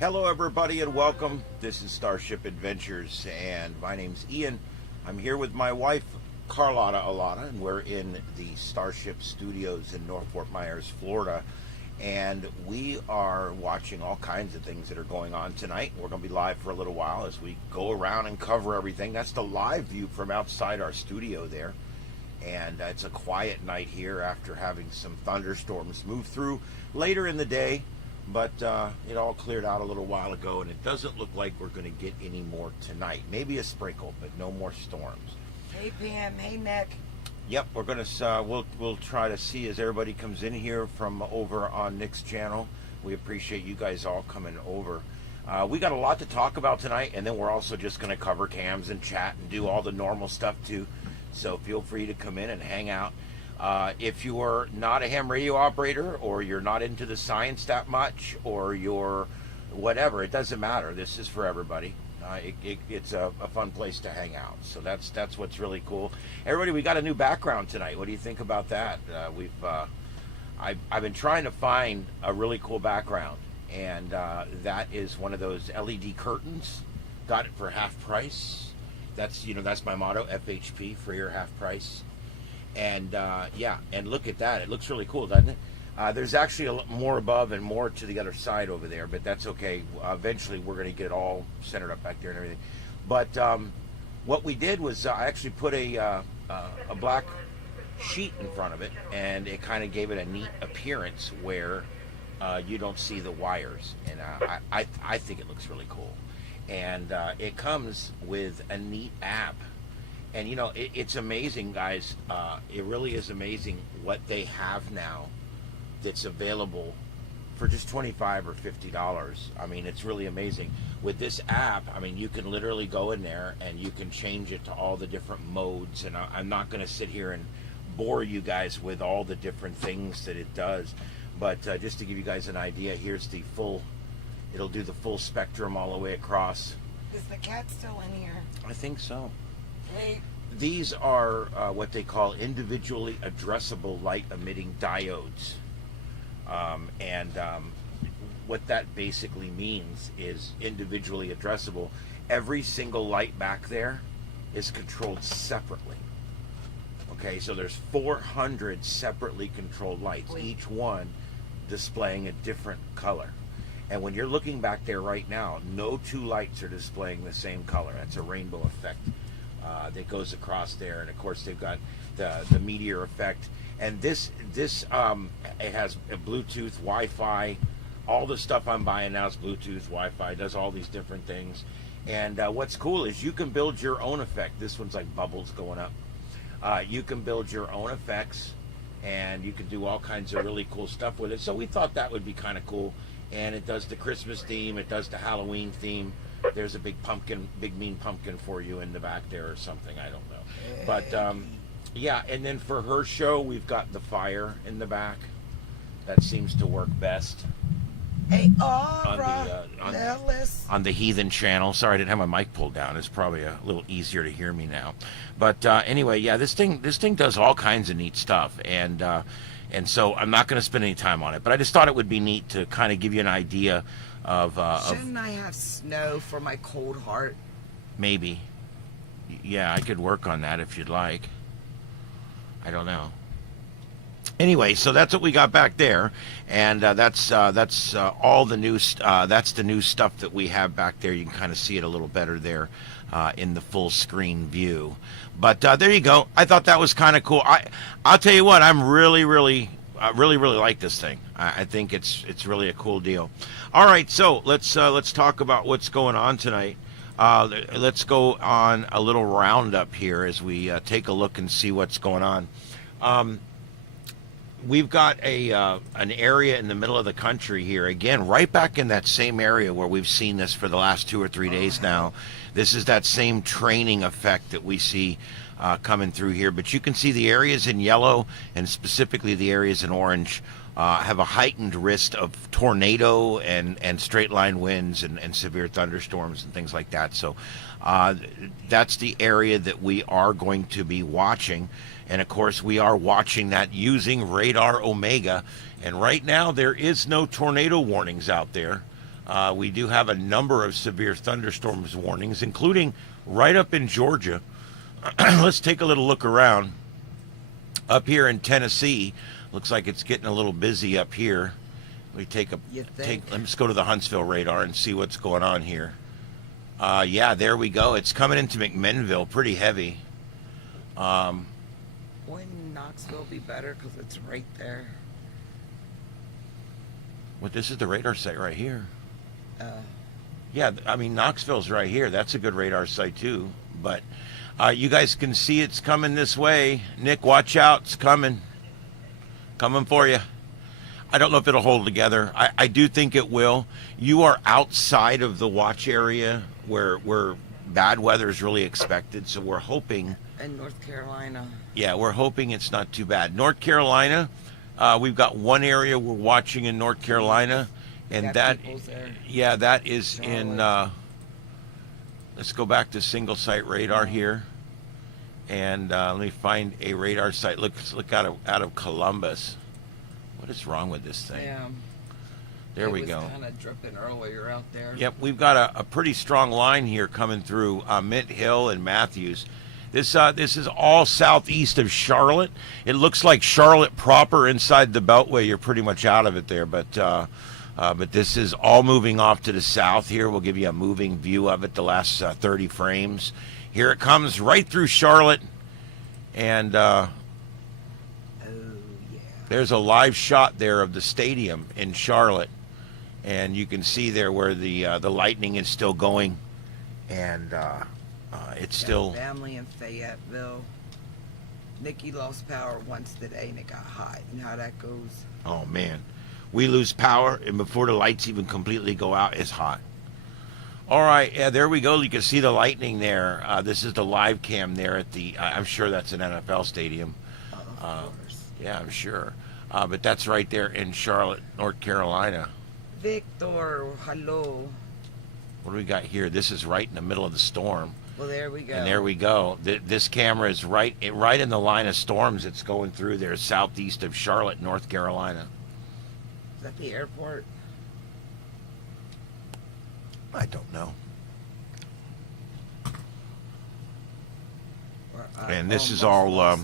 Hello everybody and welcome. This is Starship Adventures and my name's Ian. I'm here with my wife Carlotta Alana and we're in the Starship Studios in North Fort Myers, Florida. And we are watching all kinds of things that are going on tonight. We're going to be live for a little while as we go around and cover everything. That's the live view from outside our studio there. And it's a quiet night here after having some thunderstorms move through later in the day. But it all cleared out a little while ago, and it doesn't look like we're going to get any more tonight. Maybe a sprinkle, but no more storms. Hey Pam, hey Nick. Yep, we're going to we'll try to see as everybody comes in here from over on Nick's channel. We appreciate you guys all coming over. We got a lot to talk about tonight, and then we're also just going to cover cams and chat and do all the normal stuff too. So feel free to come in and hang out. If you're not a ham radio operator, or you're not into the science that much, or you're whatever, it doesn't matter. This is for everybody. It's a fun place to hang out. So that's what's really cool. Everybody, we got a new background tonight. What do you think about that? I've been trying to find a really cool background, and that is one of those LED curtains. Got it for half price. That's my motto: FHP, free or half price. And yeah, and look at that. It looks really cool, doesn't it? There's actually a lot more above and more to the other side over there, but that's okay. Eventually, we're going to get it all centered up back there and everything. But what we did was I actually put a black sheet in front of it, and it kind of gave it a neat appearance where you don't see the wires. And I think it looks really cool. And it comes with a neat app. And it's amazing, guys. It really is amazing what they have now that's available for just $25 or $50. I mean, it's really amazing. With this app, I mean, you can literally go in there and you can change it to all the different modes. And I'm not going to sit here and bore you guys with all the different things that it does. But just to give you guys an idea, here's the full, it'll do the full spectrum all the way across. Is the cat still in here? I think so. Wait. These are what they call individually addressable light emitting diodes. What that basically means is individually addressable. Every single light back there is controlled separately. Okay, so there's 400 separately controlled lights, each one displaying a different color. And when you're looking back there right now, no two lights are displaying the same color. That's a rainbow effect that goes across there. And of course they've got the meteor effect. And this it has a Bluetooth, Wi-Fi. All the stuff I'm buying now is Bluetooth, Wi-Fi, does all these different things. And what's cool is you can build your own effect. This one's like bubbles going up. You can build your own effects, and you can do all kinds of really cool stuff with it. So we thought that would be kind of cool. And it does the Christmas theme, it does the Halloween theme. There's a big pumpkin, big mean pumpkin for you in the back there or something, I don't know. But yeah, and then for her show, we've got the fire in the back. That seems to work best. Hey, Aura, on the Heathen channel. Sorry, I didn't have my mic pulled down. It's probably a little easier to hear me now. But anyway, yeah, this thing does all kinds of neat stuff, and so I'm not going to spend any time on it. But I just thought it would be neat to kind of give you an idea of. Shouldn't I have snow for my cold heart? Maybe. Yeah, I could work on that if you'd like. I don't know. Anyway, so that's what we got back there, and that's all the new. That's the new stuff that we have back there. You can kind of see it a little better there in the full screen view. But there you go. I thought that was kind of cool. I'll tell you what. I'm really like this thing. I think it's really a cool deal. All right, so let's talk about what's going on tonight. Let's go on a little roundup here as we take a look and see what's going on. We've got an area in the middle of the country here, again, right back in that same area where we've seen this for the last 2 or 3 days now. This is that same training effect that we see coming through here. But you can see the areas in yellow, and specifically the areas in orange, have a heightened risk of tornado and straight line winds and severe thunderstorms and things like that. So that's the area that we are going to be watching. And of course, we are watching that using Radar Omega. And right now, there is no tornado warnings out there. We do have a number of severe thunderstorms warnings, including right up in Georgia. Let's take a little look around. Up here in Tennessee, looks like it's getting a little busy up here. Let's go to the Huntsville radar and see what's going on here. Yeah, there we go. It's coming into McMinnville, pretty heavy. Wouldn't Knoxville be better because it's right there? Well, this is the radar site right here. Uh, Yeah, I mean, Knoxville's right here. That's a good radar site, too. But you guys can see it's coming this way. Nick, watch out. It's coming. Coming for you. I don't know if it'll hold together. I do think it will. You are outside of the watch area where bad weather is really expected. So we're hoping. in North Carolina. Yeah, we're hoping it's not too bad. North Carolina, we've got one area we're watching in North Carolina. And that is in, let's go back to single site radar here. And let me find a radar site. Look out of Columbus. What is wrong with this thing? Yeah. There we go. It was kind of dripping earlier out there. Yep, we've got a pretty strong line here coming through Mint Hill and Matthews. This is all southeast of Charlotte. It looks like Charlotte proper inside the Beltway. You're pretty much out of it there, but this is all moving off to the south here. We'll give you a moving view of it the last 30 frames. Here it comes right through Charlotte, and there's a live shot there of the stadium in Charlotte, and you can see there where the lightning is still going, and it's still. Family in Fayetteville. Nikki lost power once today, and it got hot. You know how that goes. Oh man, we lose power, and before the lights even completely go out, it's hot. All right, yeah, there we go. You can see the lightning there. This is the live cam there at the. I'm sure that's an NFL stadium. Of course. Yeah, I'm sure. But that's right there in Charlotte, North Carolina. Victor, hello. What do we got here? This is right in the middle of the storm. Well, there we go. And there we go. This camera is right in the line of storms it's going through there, southeast of Charlotte, North Carolina. Is that the airport? I don't know. And this is all,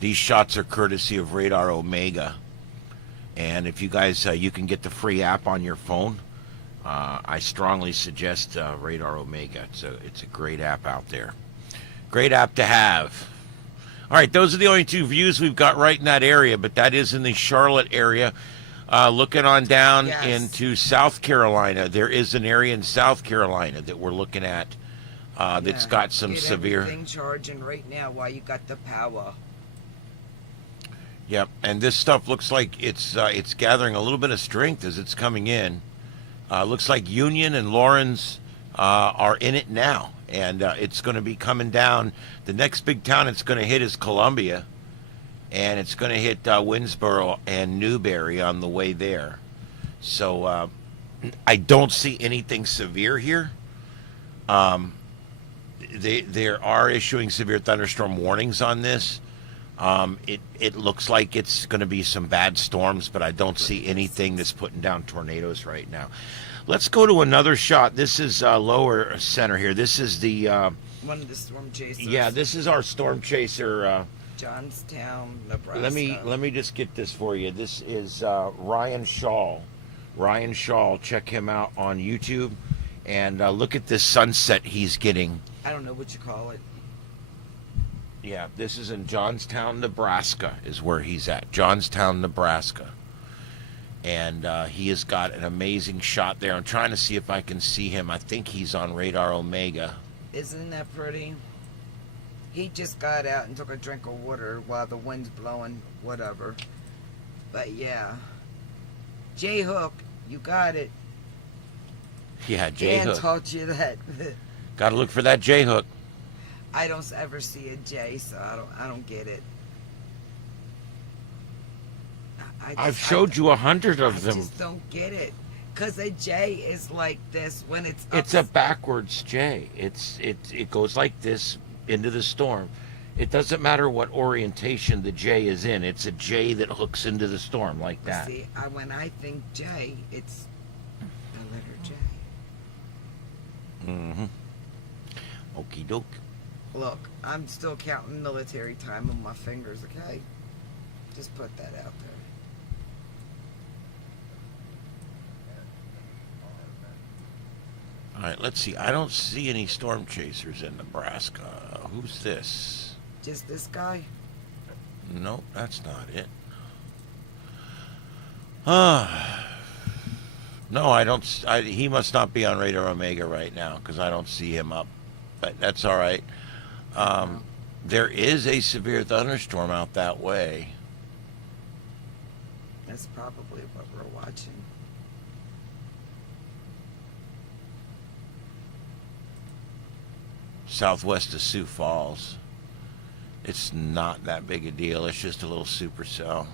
these shots are courtesy of Radar Omega. And if you guys, you can get the free app on your phone, I strongly suggest Radar Omega. It's a great app out there. Great app to have. All right, those are the only two views we've got right in that area, but that is in the Charlotte area. Looking on down into South Carolina, there is an area in South Carolina that we're looking at that's got some severe. Everything charging right now while you got the power. Yep, and this stuff looks like it's gathering a little bit of strength as it's coming in. Looks like Union and Lawrence are in it now, and it's going to be coming down. The next big town it's going to hit is Columbia. And it's going to hit Winsboro and Newberry on the way there. So I don't see anything severe here. They are issuing severe thunderstorm warnings on this. It looks like it's going to be some bad storms, but I don't see anything that's putting down tornadoes right now. Let's go to another shot. This is lower center here. This is the... one of the storm chasers. Yeah, this is our storm chaser... Johnstown, Nebraska. Let me just get this for you. This is Ryan Shaw. Ryan Shaw, check him out on YouTube, and look at this sunset he's getting. I don't know what you call it. Yeah, this is in Johnstown, Nebraska, is where he's at. Johnstown, Nebraska, and he has got an amazing shot there. I'm trying to see if I can see him. I think he's on Radar Omega. Isn't that pretty? He just got out and took a drink of water while the wind's blowing, whatever. But yeah. J-hook, you got it. Yeah, J-hook. Dan taught you that. Got to look for that J-hook. I don't ever see a J, so I don't get it. I've showed you 100 of them. I just don't get it. Because a J is like this when it's up. It's a backwards J. It goes like this into the storm. It doesn't matter what orientation the J is in. It's a J that hooks into the storm like that. See, when I think J, it's letter J. Mm-hmm. Okie doke. Look, I'm still counting military time on my fingers, okay? Just put that out there. All right, let's see. I don't see any storm chasers in Nebraska. Who's this? Just this guy? Nope, that's not it. No, I don't. He must not be on Radar Omega right now because I don't see him up. But that's all right. There is a severe thunderstorm out that way. That's probably what we're watching. Southwest of Sioux Falls. It's not that big a deal. It's just a little supercell.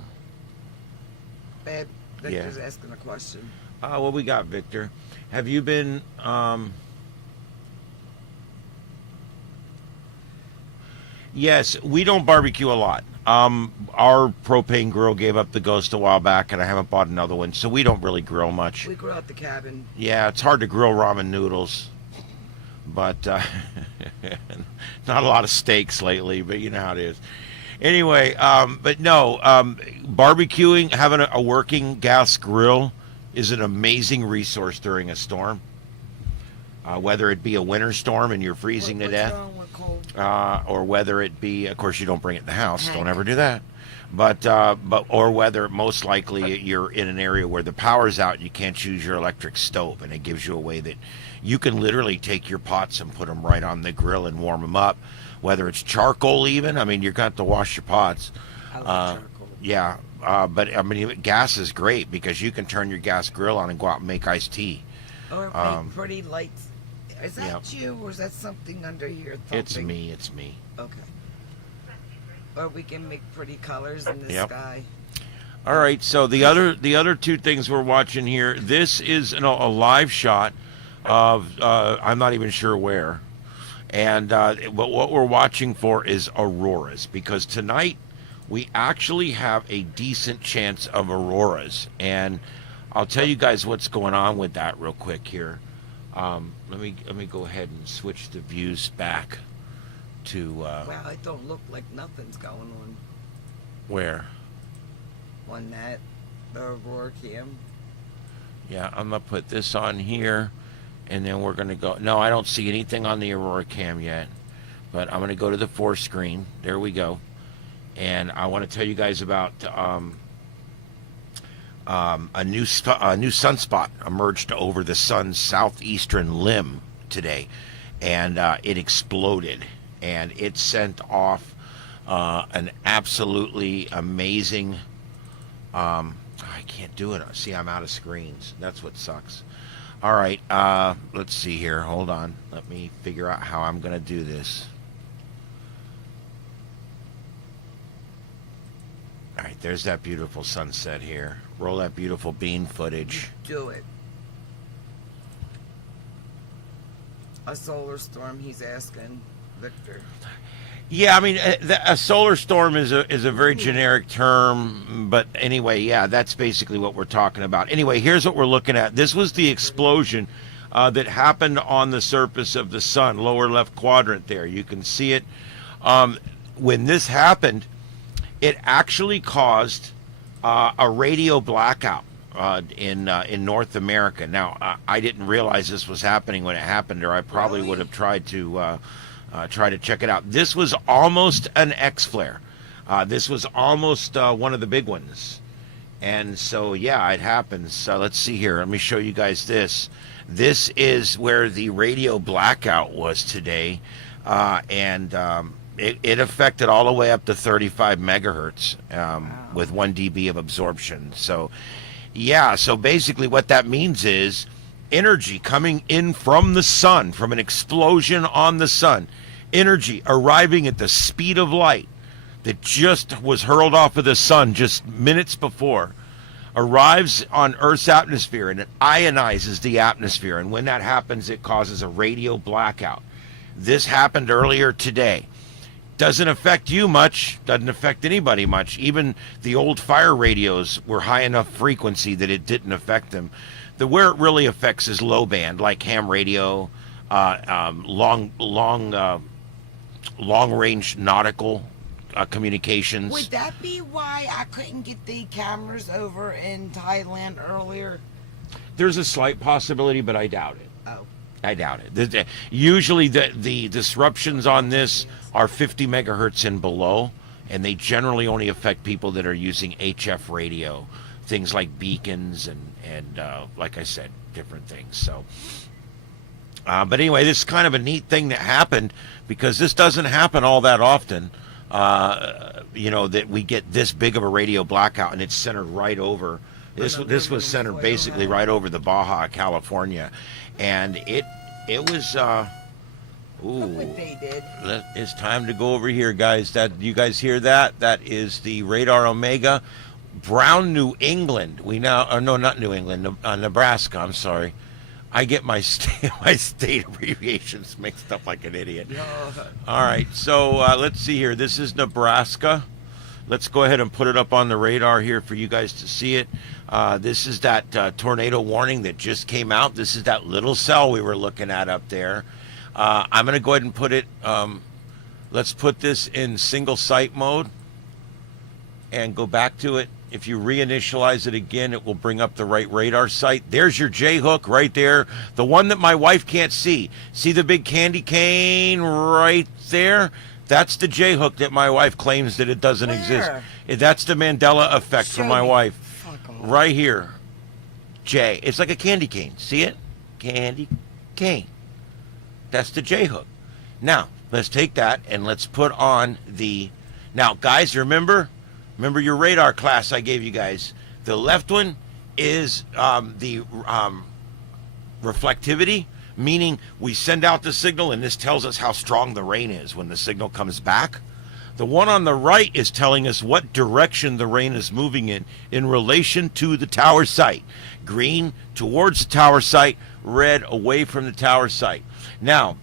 Babe, Victor's asking a question. What we got, Victor? Have you been... Yes, we don't barbecue a lot. Our propane grill gave up the ghost a while back, and I haven't bought another one, so we don't really grill much. We grill at the cabin. Yeah, it's hard to grill ramen noodles, but not a lot of steaks lately, but you know how it is. Anyway, but no, barbecuing, having a working gas grill is an amazing resource during a storm. Whether it be a winter storm and you're freezing to death, or whether it be, of course, you don't bring it in the house. Don't ever do that. But or whether most likely you're in an area where the power's out, you can't use your electric stove, and it gives you a way that you can literally take your pots and put them right on the grill and warm them up. Whether it's charcoal, even, I mean, you're going to have to wash your pots. I like charcoal. Yeah, but I mean, gas is great because you can turn your gas grill on and go out and make iced tea. Or make pretty lights. Is that you, or is that something under here thumping? It's me. It's me. Okay. Or we can make pretty colors in the sky. All right. So the other two things we're watching here. This is a live shot of I'm not even sure where, and but what we're watching for is auroras, because tonight we actually have a decent chance of auroras, and I'll tell you guys what's going on with that real quick here. Let me go ahead and switch the views back to. Wow, it don't look like nothing's going on. Where? On that, the Aurora cam. Yeah, I'm gonna put this on here, and then we're gonna go. No, I don't see anything on the Aurora cam yet, but I'm gonna go to the 4 screen. There we go, and I want to tell you guys about. A new sunspot emerged over the sun's southeastern limb today, and it exploded, and it sent off an absolutely amazing. I can't do it. See, I'm out of screens. That's what sucks. All right, let's see here. Hold on. Let me figure out how I'm going to do this. All right, there's that beautiful sunset here. Roll that beautiful bean footage. Do it. A solar storm, he's asking Victor. Yeah, I mean, a solar storm is a very generic term, but anyway, yeah, that's basically what we're talking about. Anyway, here's what we're looking at. This was the explosion that happened on the surface of the sun, lower left quadrant there. You can see it. When this happened, it actually caused a radio blackout in North America. Now, I didn't realize this was happening when it happened, or I probably would have tried to check it out. This was almost an X flare. This was almost one of the big ones. And so, yeah, it happens. So let's see here. Let me show you guys this. This is where the radio blackout was today, and it affected all the way up to 35 megahertz with 1 dB of absorption. So, yeah, so basically what that means is energy coming in from the sun, from an explosion on the sun, energy arriving at the speed of light that just was hurled off of the sun just minutes before, arrives on Earth's atmosphere, and it ionizes the atmosphere. And when that happens, it causes a radio blackout. This happened earlier today. Doesn't affect you much, doesn't affect anybody much. Even the old fire radios were high enough frequency that it didn't affect them. where it really affects is low band, like ham radio, long range nautical communications. Would that be why I couldn't get the cameras over in Thailand earlier? There's a slight possibility, but I doubt it. Oh. I doubt it. Usually the disruptions on this are 50 megahertz and below, and they generally only affect people that are using HF radio, things like beacons and like I said, different things. So, but anyway, this is kind of a neat thing that happened because this doesn't happen all that often. That we get this big of a radio blackout, and it's centered right over. This was centered basically right over the Baja, California, and it was. Look what they did. It's time to go over here, guys. That you guys hear that? That is the Radar Omega, Brown, New England. We now, or no, not New England, Nebraska. I'm sorry. I get my state abbreviations mixed up like an idiot. All right, so let's see here. This is Nebraska. Let's go ahead and put it up on the radar here for you guys to see it. This is that tornado warning that just came out. This is that little cell we were looking at up there. I'm going to go ahead and put it, let's put this in single site mode and go back to it. If you reinitialize it again, it will bring up the right radar site. There's your J-hook right there. The one that my wife can't see. See the big candy cane right there? That's the J-hook that my wife claims that it doesn't exist. That's the Mandela effect for my wife. Right here. J. It's like a candy cane. See it? Candy cane. That's the J-hook. Now, let's take that and let's put on the... Now, guys, remember your radar class I gave you guys. The left one is the reflectivity, meaning we send out the signal and this tells us how strong the rain is when the signal comes back. The one on the right is telling us what direction the rain is moving in relation to the tower site. Green towards the tower site, red away from the tower site. Now,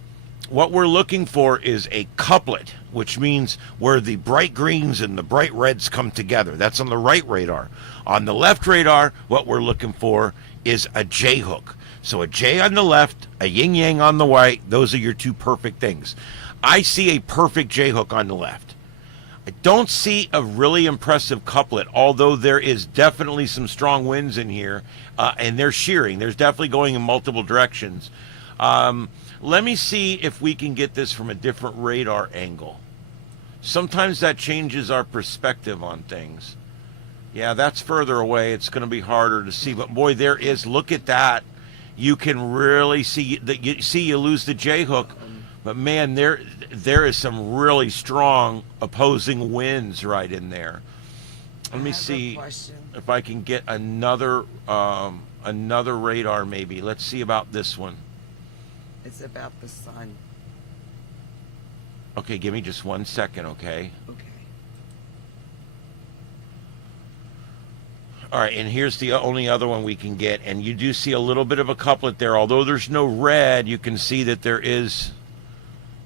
what we're looking for is a couplet, which means where the bright greens and the bright reds come together. That's on the right radar. On the left radar, what we're looking for is a J-hook. So a J on the left, a yin-yang on the right. Those are your two perfect things. I see a perfect J-hook on the left. I don't see a really impressive couplet, although there is definitely some strong winds in here, and they're shearing. There's definitely going in multiple directions. Let me see if we can get this from a different radar angle. Sometimes that changes our perspective on things. Yeah, that's further away. It's going to be harder to see. But boy, there is. Look at that. You can really see that. You lose the J-hook, but man, there is some really strong opposing winds right in there. Let me see if I can get another radar maybe. Let's see about this one. It's about the sun. Okay, give me just 1 second, okay? Okay. All right, and here's the only other one we can get, and you do see a little bit of a couplet there. Although there's no red, you can see that there is,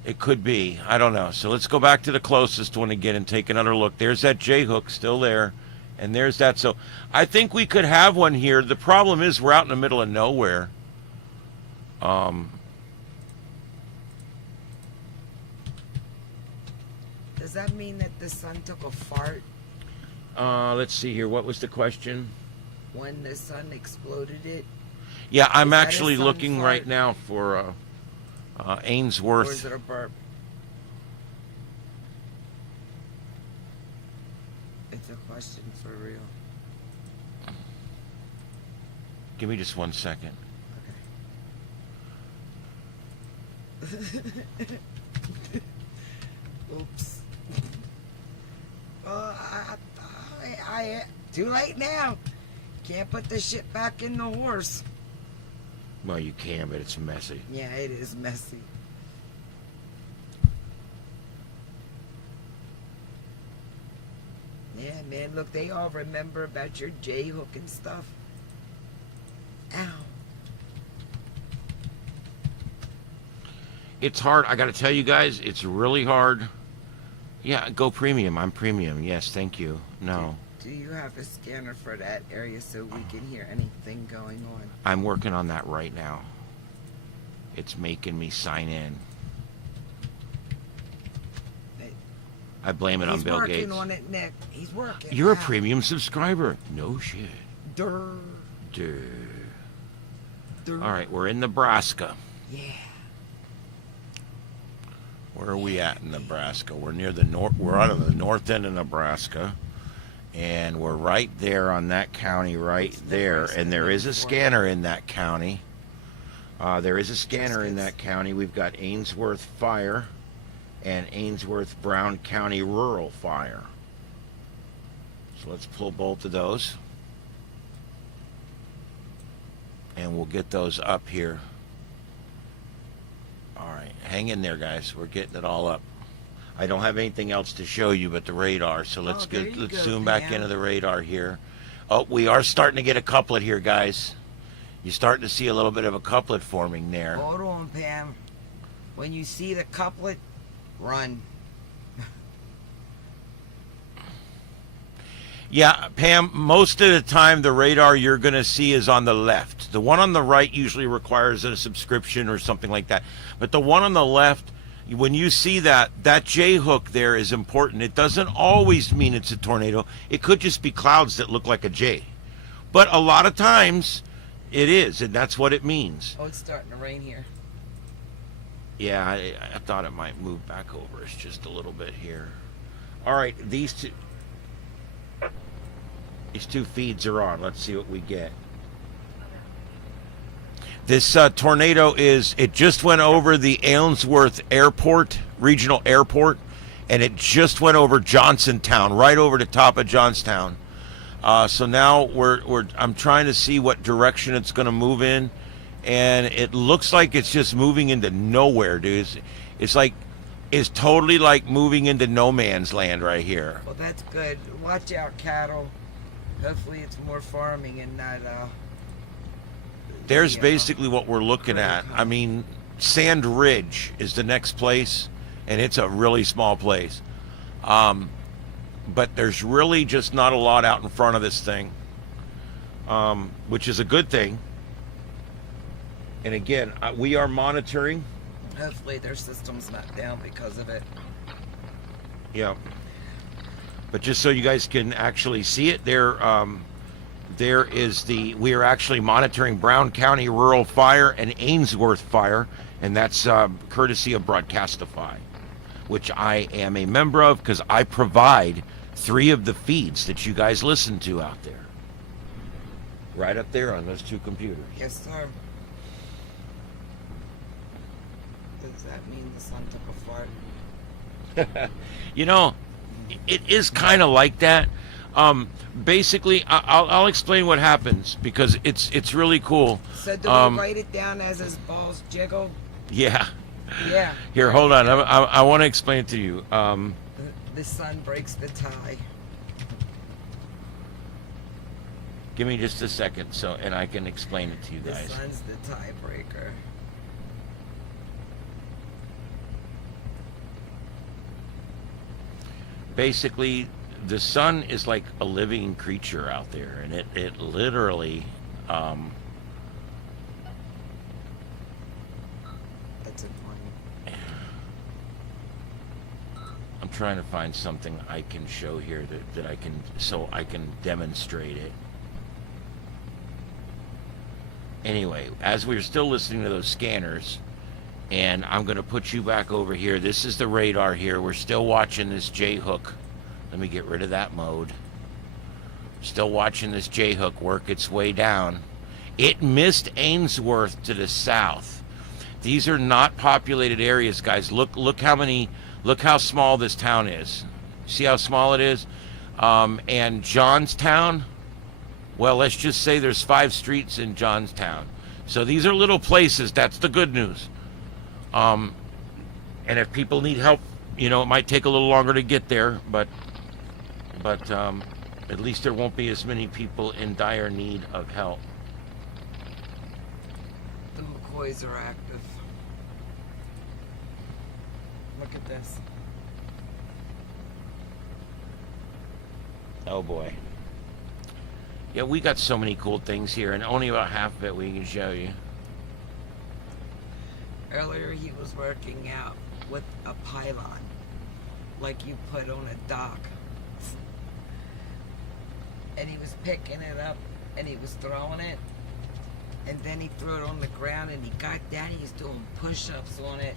it could be, I don't know. So let's go back to the closest one again and take another look. There's that J-hook still there, and there's that. So I think we could have one here. The problem is we're out in the middle of nowhere. Does that mean that the sun took a fart? Let's see here. What was the question? When the sun exploded it? Yeah, I'm actually looking right now for Ainsworth. Or is it a burp? It's a question for real. Give me just 1 second. Okay. Oops. I too late now. Can't put the shit back in the horse. Well, you can, but it's messy. Yeah, it is messy. Yeah, man, look, they all remember about your J-hook and stuff. Ow. It's hard. I got to tell you guys, it's really hard. Yeah, go premium. I'm premium. Yes, thank you. No. Do you have a scanner for that area so we can hear anything going on? I'm working on that right now. It's making me sign in. I blame it on Bill Gates. He's working on it, Nick. He's working. You're a premium subscriber. No shit. Durr. Durr. Durr. All right, we're in Nebraska. Yeah. Where are we at in Nebraska? We're near the north. We're out of the north end of Nebraska, and we're right there on that county right there. And there is a scanner in that county. There is a scanner in that county. We've got Ainsworth Fire and Ainsworth Brown County Rural Fire. So let's pull both of those, and we'll get those up here. All right, hang in there, guys. We're getting it all up. I don't have anything else to show you but the radar, so let's zoom back into the radar here. Oh, we are starting to get a couplet here, guys. You're starting to see a little bit of a couplet forming there. Hold on, Pam. When you see the couplet, run. Yeah, Pam, most of the time the radar you're going to see is on the left. The one on the right usually requires a subscription or something like that. But the one on the left, when you see that J hook there is important. It doesn't always mean it's a tornado. It could just be clouds that look like a J. But a lot of times it is, and that's what it means. Oh, it's starting to rain here. Yeah, I thought it might move back over us just a little bit here. All right, these two feeds are on. Let's see what we get. This tornado it just went over the Ainsworth Airport, regional airport, and it just went over Johnsontown, right over the top of Johnstown. So now I'm trying to see what direction it's going to move in, and it looks like it's just moving into nowhere, dude. It's totally like moving into no man's land right here. Well, that's good. Watch out, cattle. Hopefully it's more farming and not there's basically what we're looking at. I mean, Sand Ridge is the next place, and it's a really small place. But there's really just not a lot out in front of this thing, which is a good thing. And again, we are monitoring. Hopefully their system's not down because of it. Yeah. But just so you guys can actually see it, we are actually monitoring Brown County Rural Fire and Ainsworth Fire, and that's courtesy of Broadcastify, which I am a member of because I provide 3 of the feeds that you guys listen to out there. Right up there on those 2 computers. Yes, sir. Does that mean the sun took a fart? You know, it is kind of like that. Basically, I'll explain what happens because it's really cool. So do we write it down as his balls jiggle? Yeah. Yeah. Here, hold on. I want to explain it to you. The sun breaks the tie. Give me just a second, and I can explain it to you guys. The sun's the tiebreaker. Basically, the sun is like a living creature out there, and it literally That's a funny. I'm trying to find something I can show here that I can demonstrate it. Anyway, as we're still listening to those scanners, and I'm going to put you back over here. This is the radar here. We're still watching this J-hook. Let me get rid of that mode. Still watching this J-hook work its way down. It missed Ainsworth to the south. These are not populated areas, guys. Look how small this town is. See how small it is? And Johnstown, well, let's just say there's 5 streets in Johnstown. So these are little places. That's the good news. And if people need help, it might take a little longer to get there, but at least there won't be as many people in dire need of help. The McCoys are active. Look at this. Oh boy. Yeah, we got so many cool things here, and only about half of it we can show you. Earlier he was working out with a pylon, like you put on a dock. And he was picking it up, and he was throwing it, and then he threw it on the ground, and he got down, he was doing push-ups on it,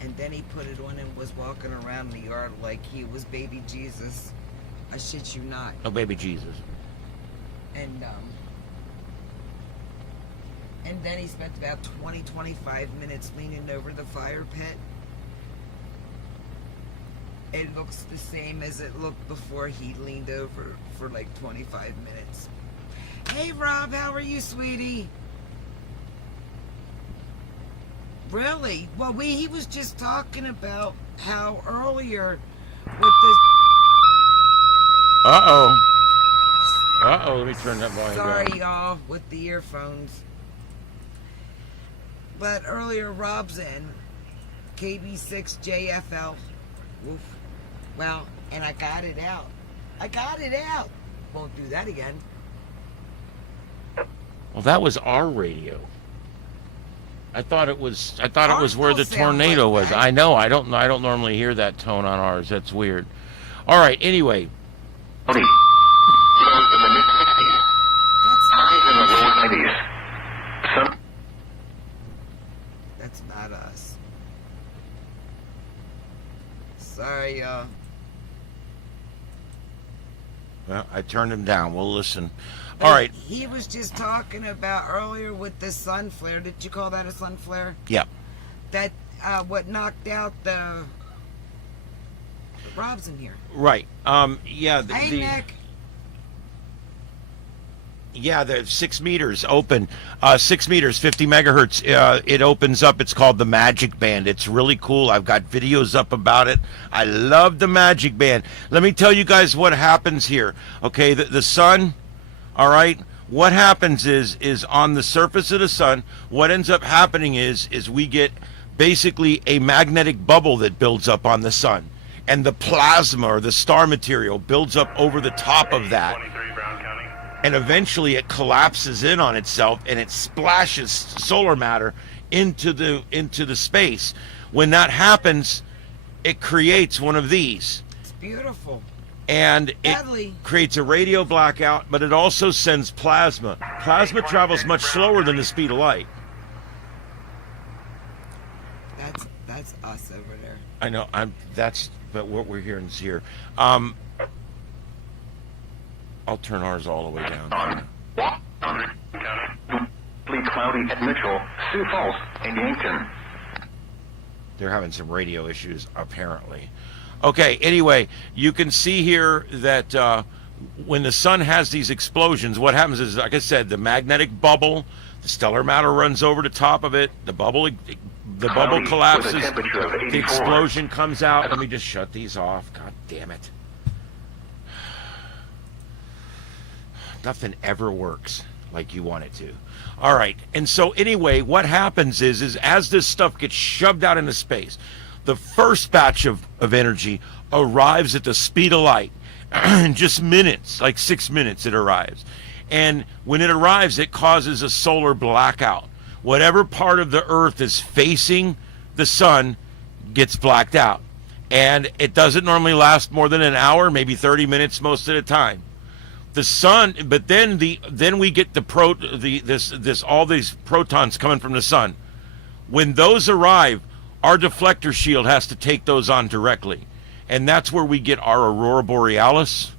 and then he put it on and was walking around the yard like he was baby Jesus. I shit you not. Oh, baby Jesus. And then he spent about 20-25 minutes leaning over the fire pit. It looks the same as it looked before he leaned over for like 25 minutes. Hey Rob, how are you, sweetie? Really? Well, he was just talking about how earlier with this... Uh-oh. Uh-oh, let me turn that volume Sorry, down. y'all, with the earphones. But earlier, Rob's in KB6JFL. Woof. Well, and I got it out. I got it out. Won't do that again. Well, that was our radio. I thought it was Ours where the still sounds tornado like was. that. I know. I don't normally hear that tone on ours. That's weird. All right. Anyway. That's in the low 90s. That's not us. Sorry, y'all. Well, I turned him down. We'll listen. All right. He was just talking about earlier with the sun flare. Did you call that a sun flare? Yeah. That what knocked out the Rob's in here. Right. Yeah. Hey, Nick. Yeah, the 6 meters open. 6 meters, 50 megahertz. It opens up. It's called the Magic Band. It's really cool. I've got videos up about it. I love the Magic Band. Let me tell you guys what happens here. Okay, the sun, all right, what happens is on the surface of the sun, what ends up happening is we get basically a magnetic bubble that builds up on the sun. And the plasma or the star material builds up over the top of that. And eventually it collapses in on itself and it splashes solar matter into the space. When that happens, it creates one of these. It's beautiful. And it Sadly. creates a radio blackout, but it also sends plasma. Plasma travels much slower than the speed of light. That's us over there. I know. But what we're hearing is here. I'll turn ours all the way down. Bleak cloudy at Mitchell, Sioux Falls, and Yankton. They're having some radio issues, apparently. Okay, anyway, you can see here that when the sun has these explosions, what happens is, like I said, the magnetic bubble, the stellar matter runs over the top of it, the bubble collapses, the explosion comes out. Let me just shut these off. God damn it. Nothing ever works like you want it to. All right, and so anyway, what happens is as this stuff gets shoved out into space, the first batch of energy arrives at the speed of light. In just minutes, like 6 minutes it arrives. And when it arrives, it causes a solar blackout. Whatever part of the Earth is facing the sun gets blacked out. And it doesn't normally last more than an hour, maybe 30 minutes most of the time. The sun, but then we get all these protons coming from the sun. When those arrive, our deflector shield has to take those on directly. And that's where we get our aurora borealis.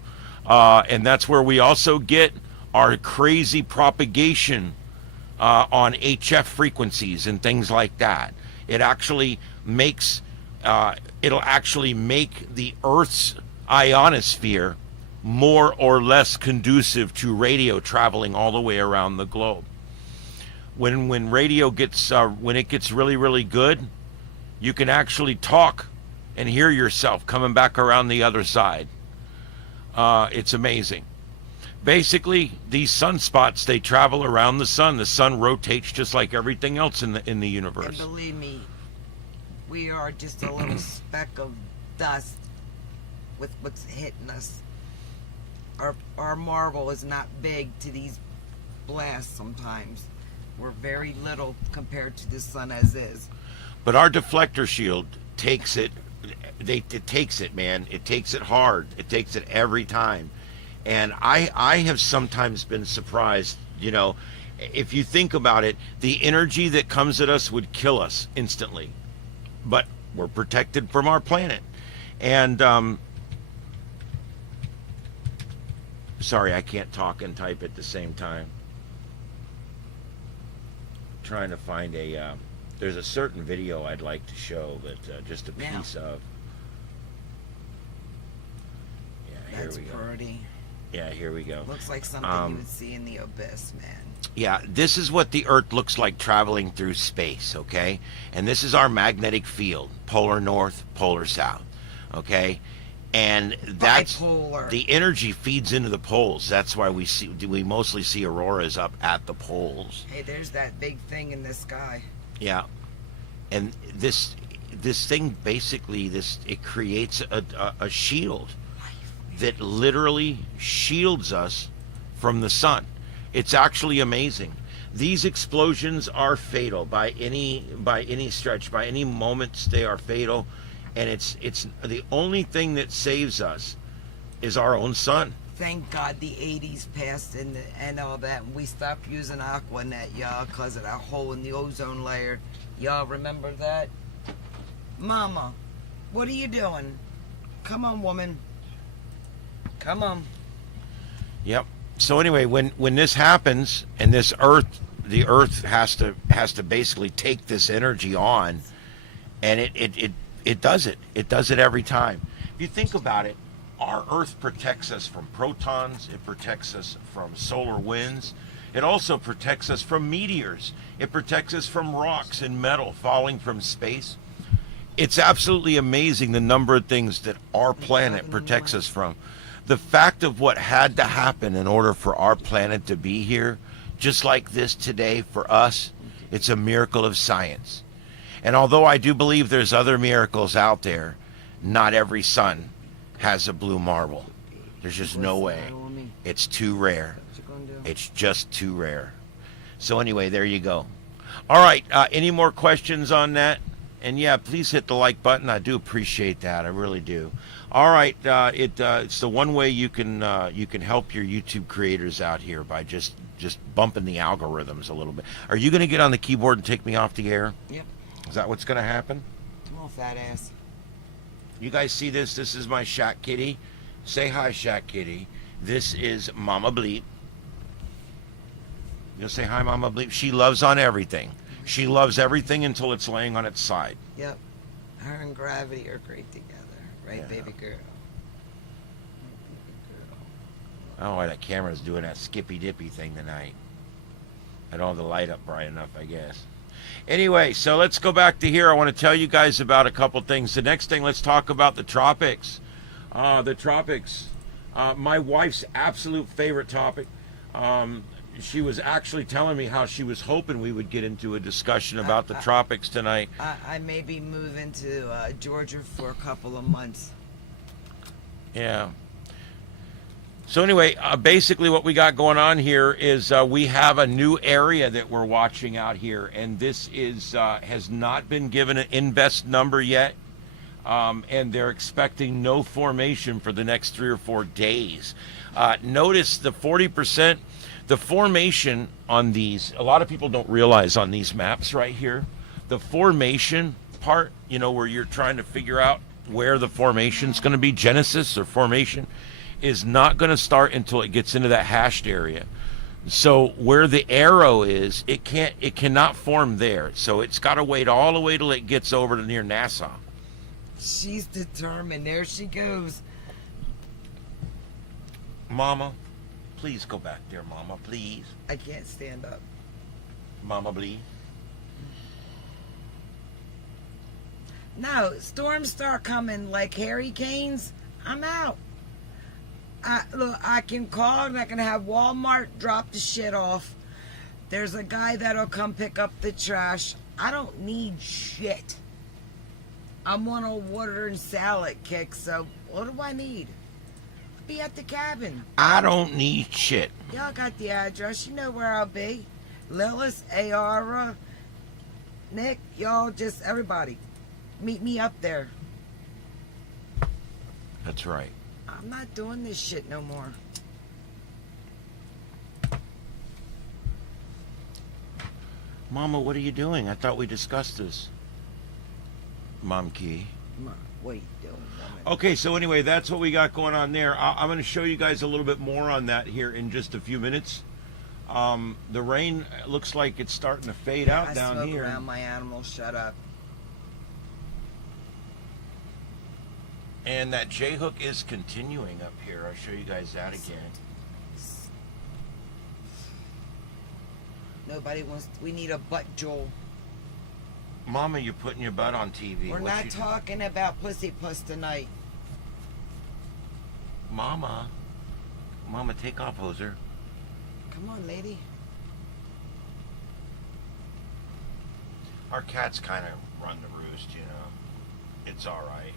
And that's where we also get our crazy propagation on HF frequencies and things like that. It actually makes, it'll actually make the Earth's ionosphere more or less conducive to radio traveling all the way around the globe. When radio gets, when it gets really, really good, you can actually talk and hear yourself coming back around the other side. It's amazing. Basically, these sunspots, they travel around the sun. The sun rotates just like everything else in the universe. And believe me, we are just a little speck of dust with what's hitting us. our marble is not big to these blasts sometimes. We're very little compared to the sun as is. But our deflector shield takes it. It takes it, man. It takes it hard. It takes it every time. And I have sometimes been surprised, you know, if you think about it, the energy that comes at us would kill us instantly. But we're protected from our planet. And sorry, I can't talk and type at the same time. Trying to find a there's a certain video I'd like to show, but just a piece of. Yeah, here That's we go. pretty. Yeah, here we go. Looks like something you would see in the abyss, man. Yeah, this is what the Earth looks like traveling through space, okay? And this is our magnetic field, polar north, polar south, okay? And that's Bipolar. the energy feeds into the poles. That's why we mostly see auroras up at the poles. Hey, there's that big thing in the sky. Yeah, and this thing basically it creates a shield that literally shields us from the sun. It's actually amazing. These explosions are fatal by any stretch, by any moments they are fatal, and it's the only thing that saves us is our own sun. Thank God the 80s passed and all that. We stopped using Aquanet, y'all, because of that hole in the ozone layer. Y'all remember that? Mama, what are you doing? Come on, woman. Come on. Yep. So anyway, when this happens and the Earth has to basically take this energy on, and it does it. It does it every time. If you think about it, our Earth protects us from protons. It protects us from solar winds. It also protects us from meteors. It protects us from rocks and metal falling from space. It's absolutely amazing the number of things that our planet protects us from. The fact of what had to happen in order for our planet to be here, just like this today for us, it's a miracle of science. And although I do believe there's other miracles out there, not every sun has a blue marble. There's just no way. It's too rare. It's just too rare. So anyway, there you go. All right, any more questions on that? And yeah, please hit the like button. I do appreciate that. I really do. All right, it's the one way you can help your YouTube creators out here by just bumping the algorithms a little bit. Are you going to get on the keyboard and take me off the air? Yep. Is that what's going to happen? Come on, fat ass. You guys see this? This is my Shack Kitty. Say hi, Shack Kitty. This is Mama Bleep. You'll say hi, Mama Bleep. She loves on everything. She loves everything until it's laying on its side. Yep. Her and Gravity are great together. Right, Yeah. baby girl? I don't know why that camera's doing that skippy dippy thing tonight. I don't have the light up bright enough, I guess. Anyway, so let's go back to here. I want to tell you guys about a couple things. The next thing, let's talk about the tropics. The tropics, my wife's absolute favorite topic. She was actually telling me how she was hoping we would get into a discussion about the tropics tonight. I may be moving to Georgia for a couple of months. Yeah. So anyway, basically what we got going on here is we have a new area that we're watching out here, and this is has not been given an invest number yet, and they're expecting no formation for the next 3 or 4 days. Notice the 40%, the formation on these, a lot of people don't realize on these maps right here, the formation part, you know, where you're trying to figure out where the formation's going to be, genesis or formation, is not going to start until it gets into that hashed area. So where the arrow is, it cannot form there. So it's got to wait all the way till it gets over to near Nassau. She's determined. There she goes. Mama, please go back there, Mama, please. I can't stand up. Mama, please. No, storms start coming like hurricanes. I'm out. Look, I can call and I can have Walmart drop the shit off. There's a guy that'll come pick up the trash. I don't need shit. I'm on a water and salad kick, so what do I need? Be at the cabin. I don't need shit. Y'all got the address. You know where I'll be. Lilith, Aura, Nick, y'all just everybody. Meet me up there. That's right. I'm not doing this shit no more. Mama, what are you doing? I thought we discussed this. Mom Key. What are you doing, woman? Okay, so anyway, that's what we got going on there. I'm going to show you guys a little bit more on that here in just a few minutes. The rain looks like it's starting to fade out down smoke here. around my animals. Shut up. And that J-hook is continuing up here. I'll show you guys that again. Nobody wants. We need a butt Joel. Mama, you're putting your butt on TV. We're not talking about pussy puss tonight. Mama, take off, hoser. Come on, lady. Our cats kind of run the roost, you know. It's all right.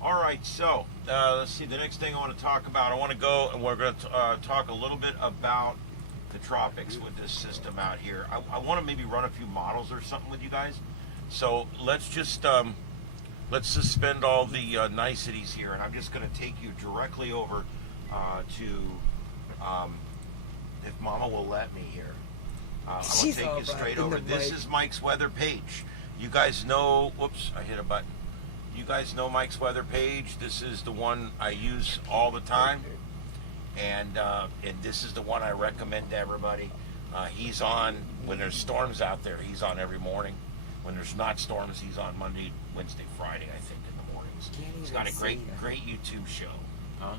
All right, so let's see. The next thing I want to talk about, I want to go and we're going to talk a little bit about the tropics with this system out here. I want to maybe run a few models or something with you guys. So let's just let's suspend all the niceties here, and I'm just going to take you directly over to if Mama will let me here. I'm going to take you straight over. This is Mike's weather page. You guys know. Whoops! I hit a button. You guys know Mike's weather page. This is the one I use all the time. And this is the one I recommend to everybody. He's on when there's storms out there. He's on every morning. When there's not storms, he's on Monday, Wednesday, Friday, I think, in the mornings. He's got a great YouTube show. Huh?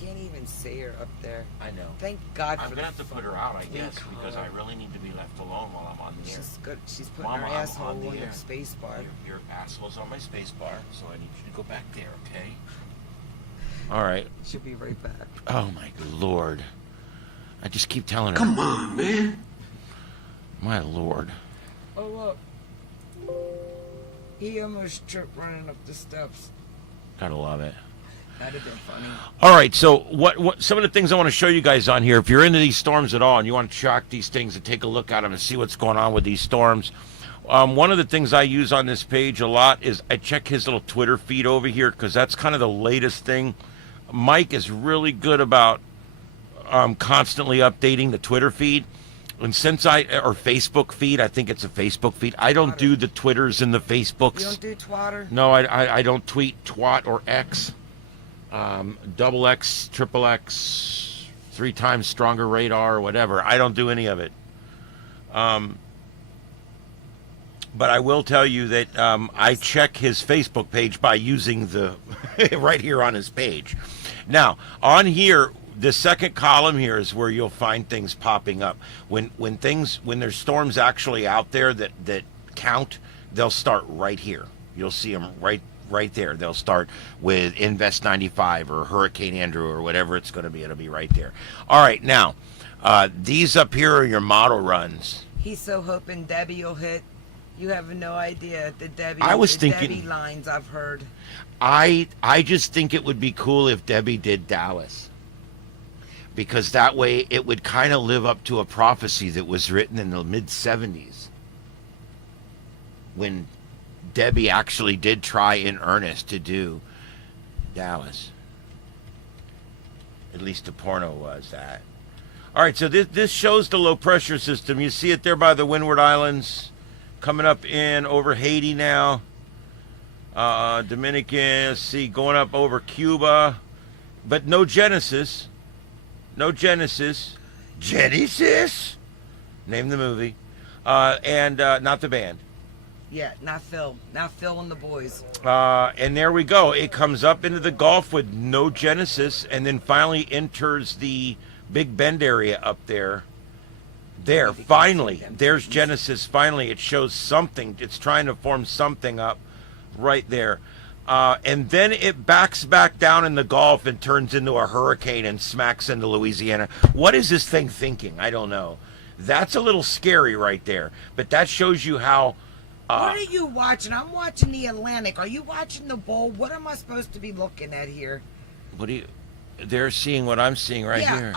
Can't even see her up there. I know. Thank God. I'm gonna have to put her out, I guess, because I really need to be left alone while I'm on the air. She's good. She's putting Mama, her I'm asshole on the on air. the space bar. Your asshole's on my space bar, so I need you to go back there, okay? All right. She'll be right back. Oh my Lord! I just keep telling her. Come on, man. My Lord. Oh look. He almost tripped running up the steps. Gotta love it. That'd have been funny. All right, so what some of the things I want to show you guys on here, if you're into these storms at all and you want to track these things and take a look at them and see what's going on with these storms, one of the things I use on this page a lot is I check his little Twitter feed over here because that's kind of the latest thing. Mike is really good about constantly updating the Twitter feed. And since or Facebook feed, I think it's a Facebook feed. I don't do the Twitters and the Facebooks. You don't do twatter? No, I don't tweet twat or X. Double X, triple X, 3 times stronger radar or whatever. I don't do any of it. But I will tell you that I check his Facebook page by using the right here on his page. Now, on here, the second column here is where you'll find things popping up. When there's storms actually out there that count, they'll start right here. You'll see them right there. They'll start with Invest 95 or Hurricane Andrew or whatever it's going to be. It'll be right there. All right, now, these up here are your model runs. He's so hoping Debbie will hit. You have no idea the Debbie. I was thinking Debbie lines I've heard. I just think it would be cool if Debbie did Dallas, because that way it would kind of live up to a prophecy that was written in the mid-'70s when Debbie actually did try in earnest to do Dallas. At least the porno was that. All right, so this shows the low pressure system. You see it there by the Windward Islands, coming up in over Haiti now. Dominican, let's see, going up over Cuba, but no Genesis. No Genesis. Genesis? Name the movie. And not the band. Yeah, not Phil. Not Phil and the boys. And there we go. It comes up into the Gulf with no Genesis and then finally enters the Big Bend area up there. There, finally. There's Genesis. Finally, it shows something. It's trying to form something up right there. And then it backs back down in the Gulf and turns into a hurricane and smacks into Louisiana. What is this thing thinking? I don't know. That's a little scary right there. But that shows you how... what are you watching? I'm watching the Atlantic. Are you watching the bowl? What am I supposed to be looking at here? What do you... they're seeing what I'm seeing right yeah,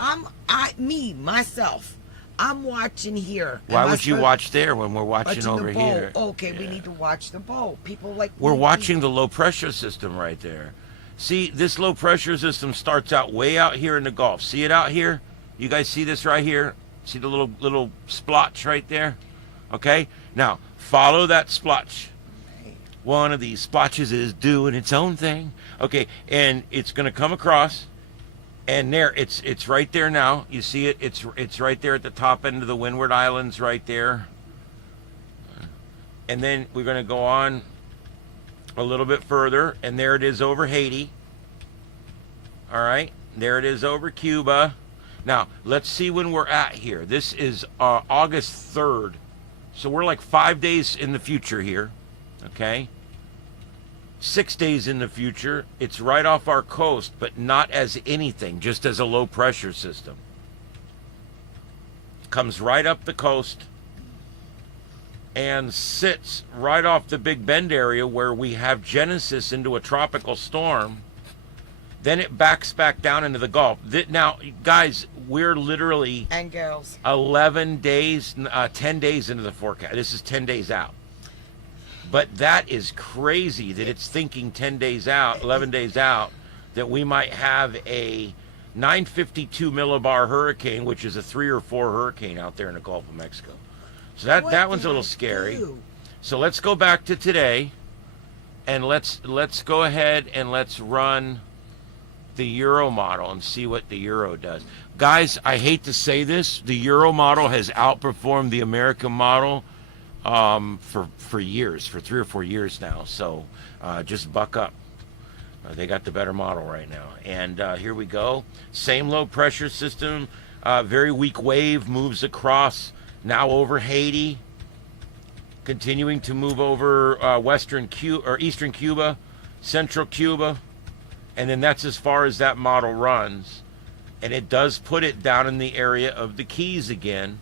here. Myself. I'm watching here. Why Am I would you supposed- watch there when we're watching over the bowl? here? Okay, we Yeah. need to watch the bowl. People like We're me- watching the low pressure system right there. See, this low pressure system starts out way out here in the Gulf. See it out here? You guys see this right here? See the little splotch right there? Okay? Now, follow that splotch. One of these splotches is doing its own thing. Okay, and it's going to come across, and there, it's right there now. You see it? It's right there at the top end of the Windward Islands right there. And then we're going to go on a little bit further, and there it is over Haiti. All right, there it is over Cuba. Now, let's see when we're at here. This is August 3rd. So we're like 5 days in the future here. Okay? 6 days in the future. It's right off our coast, but not as anything, just as a low pressure system. Comes right up the coast and sits right off the Big Bend area where we have genesis into a tropical storm. Then it backs back down into the Gulf. Now, guys, we're literally And girls. 11 days, 10 days into the forecast. This is 10 days out. But that is crazy that it's thinking 10 days out, 11 days out, that we might have a 952 millibar hurricane, which is a 3 or 4 hurricane out there in the Gulf of Mexico. So that one's a little scary. So let's go back to today, and let's go ahead and let's run the Euro model and see what the Euro does. Guys, I hate to say this, the Euro model has outperformed the American model for years, for 3 or 4 years now. So just buck up. They got the better model right now. And here we go. Same low pressure system. Very weak wave moves across now over Haiti. Continuing to move over eastern Cuba, central Cuba. And then that's as far as that model runs. And it does put it down in the area of the Keys again.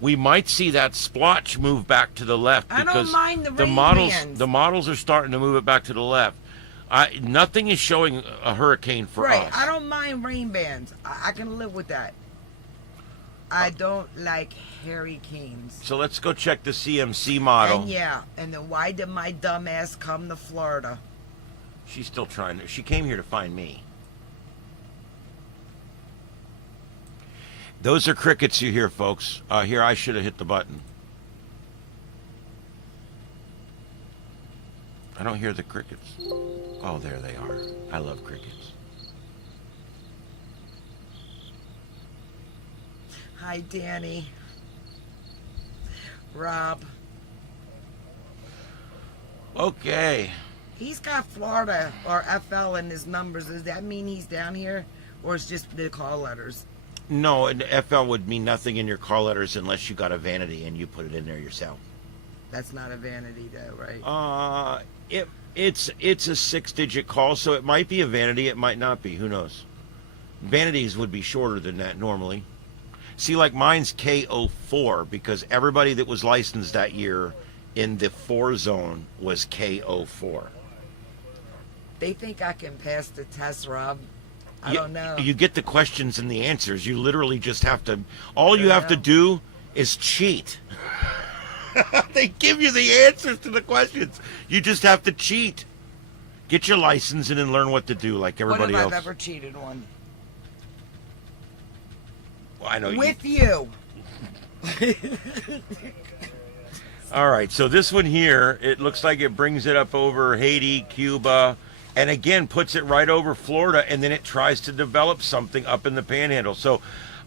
We might see that splotch move back to the left I because don't mind the rain models bands. the models are starting to move it back to the left. Nothing is showing a hurricane for Right, us. I don't mind rain bands. I can live with that. I don't like hurricanes. So let's go check the CMC model. And yeah, and then why did my dumb ass come to Florida? She's still trying to. She came here to find me. Those are crickets you hear, folks. Here, I should have hit the button. I don't hear the crickets. Oh, there they are. I love crickets. Hi, Danny. Rob. Okay. He's got Florida or FL in his numbers. Does that mean he's down here? Or it's just the call letters? No, an FL would mean nothing in your call letters unless you got a vanity and you put it in there yourself. That's not a vanity though, right? It's a 6-digit call, so it might be a vanity, it might not be. Who knows? Vanities would be shorter than that normally. See, like mine's K04 because everybody that was licensed that year in the 4 zone was K04. They think I can pass the test, Rob. I don't know. You get the questions and the answers. You literally just have to. All you have to do is cheat. They give you the answers to the questions. You just have to cheat. Get your license and then learn what to do like everybody What if else. I've ever cheated on? Well, I know With you. All right, so this one here, it looks like it brings it up over Haiti, Cuba, and again puts it right over Florida, and then it tries to develop something up in the Panhandle. So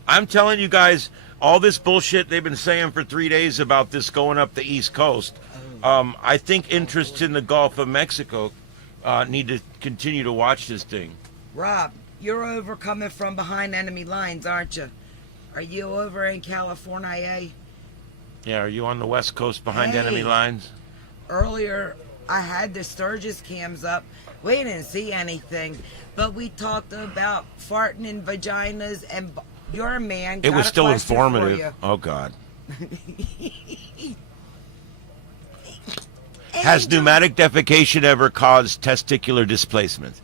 I'm telling you guys, all this bullshit they've been saying for 3 days about this going up the East Coast, I think interests in the Gulf of Mexico need to continue to watch this thing. Rob, you're over coming from behind enemy lines, aren't you? Are you over in California? Yeah, are you on the West Coast behind Hey. enemy lines? Earlier, I had the Sturgis cams up. We didn't see anything, but we talked about farting in vaginas, and your man It got was a still question for informative. you. Oh, God. Has Angel- pneumatic defecation ever caused testicular displacement?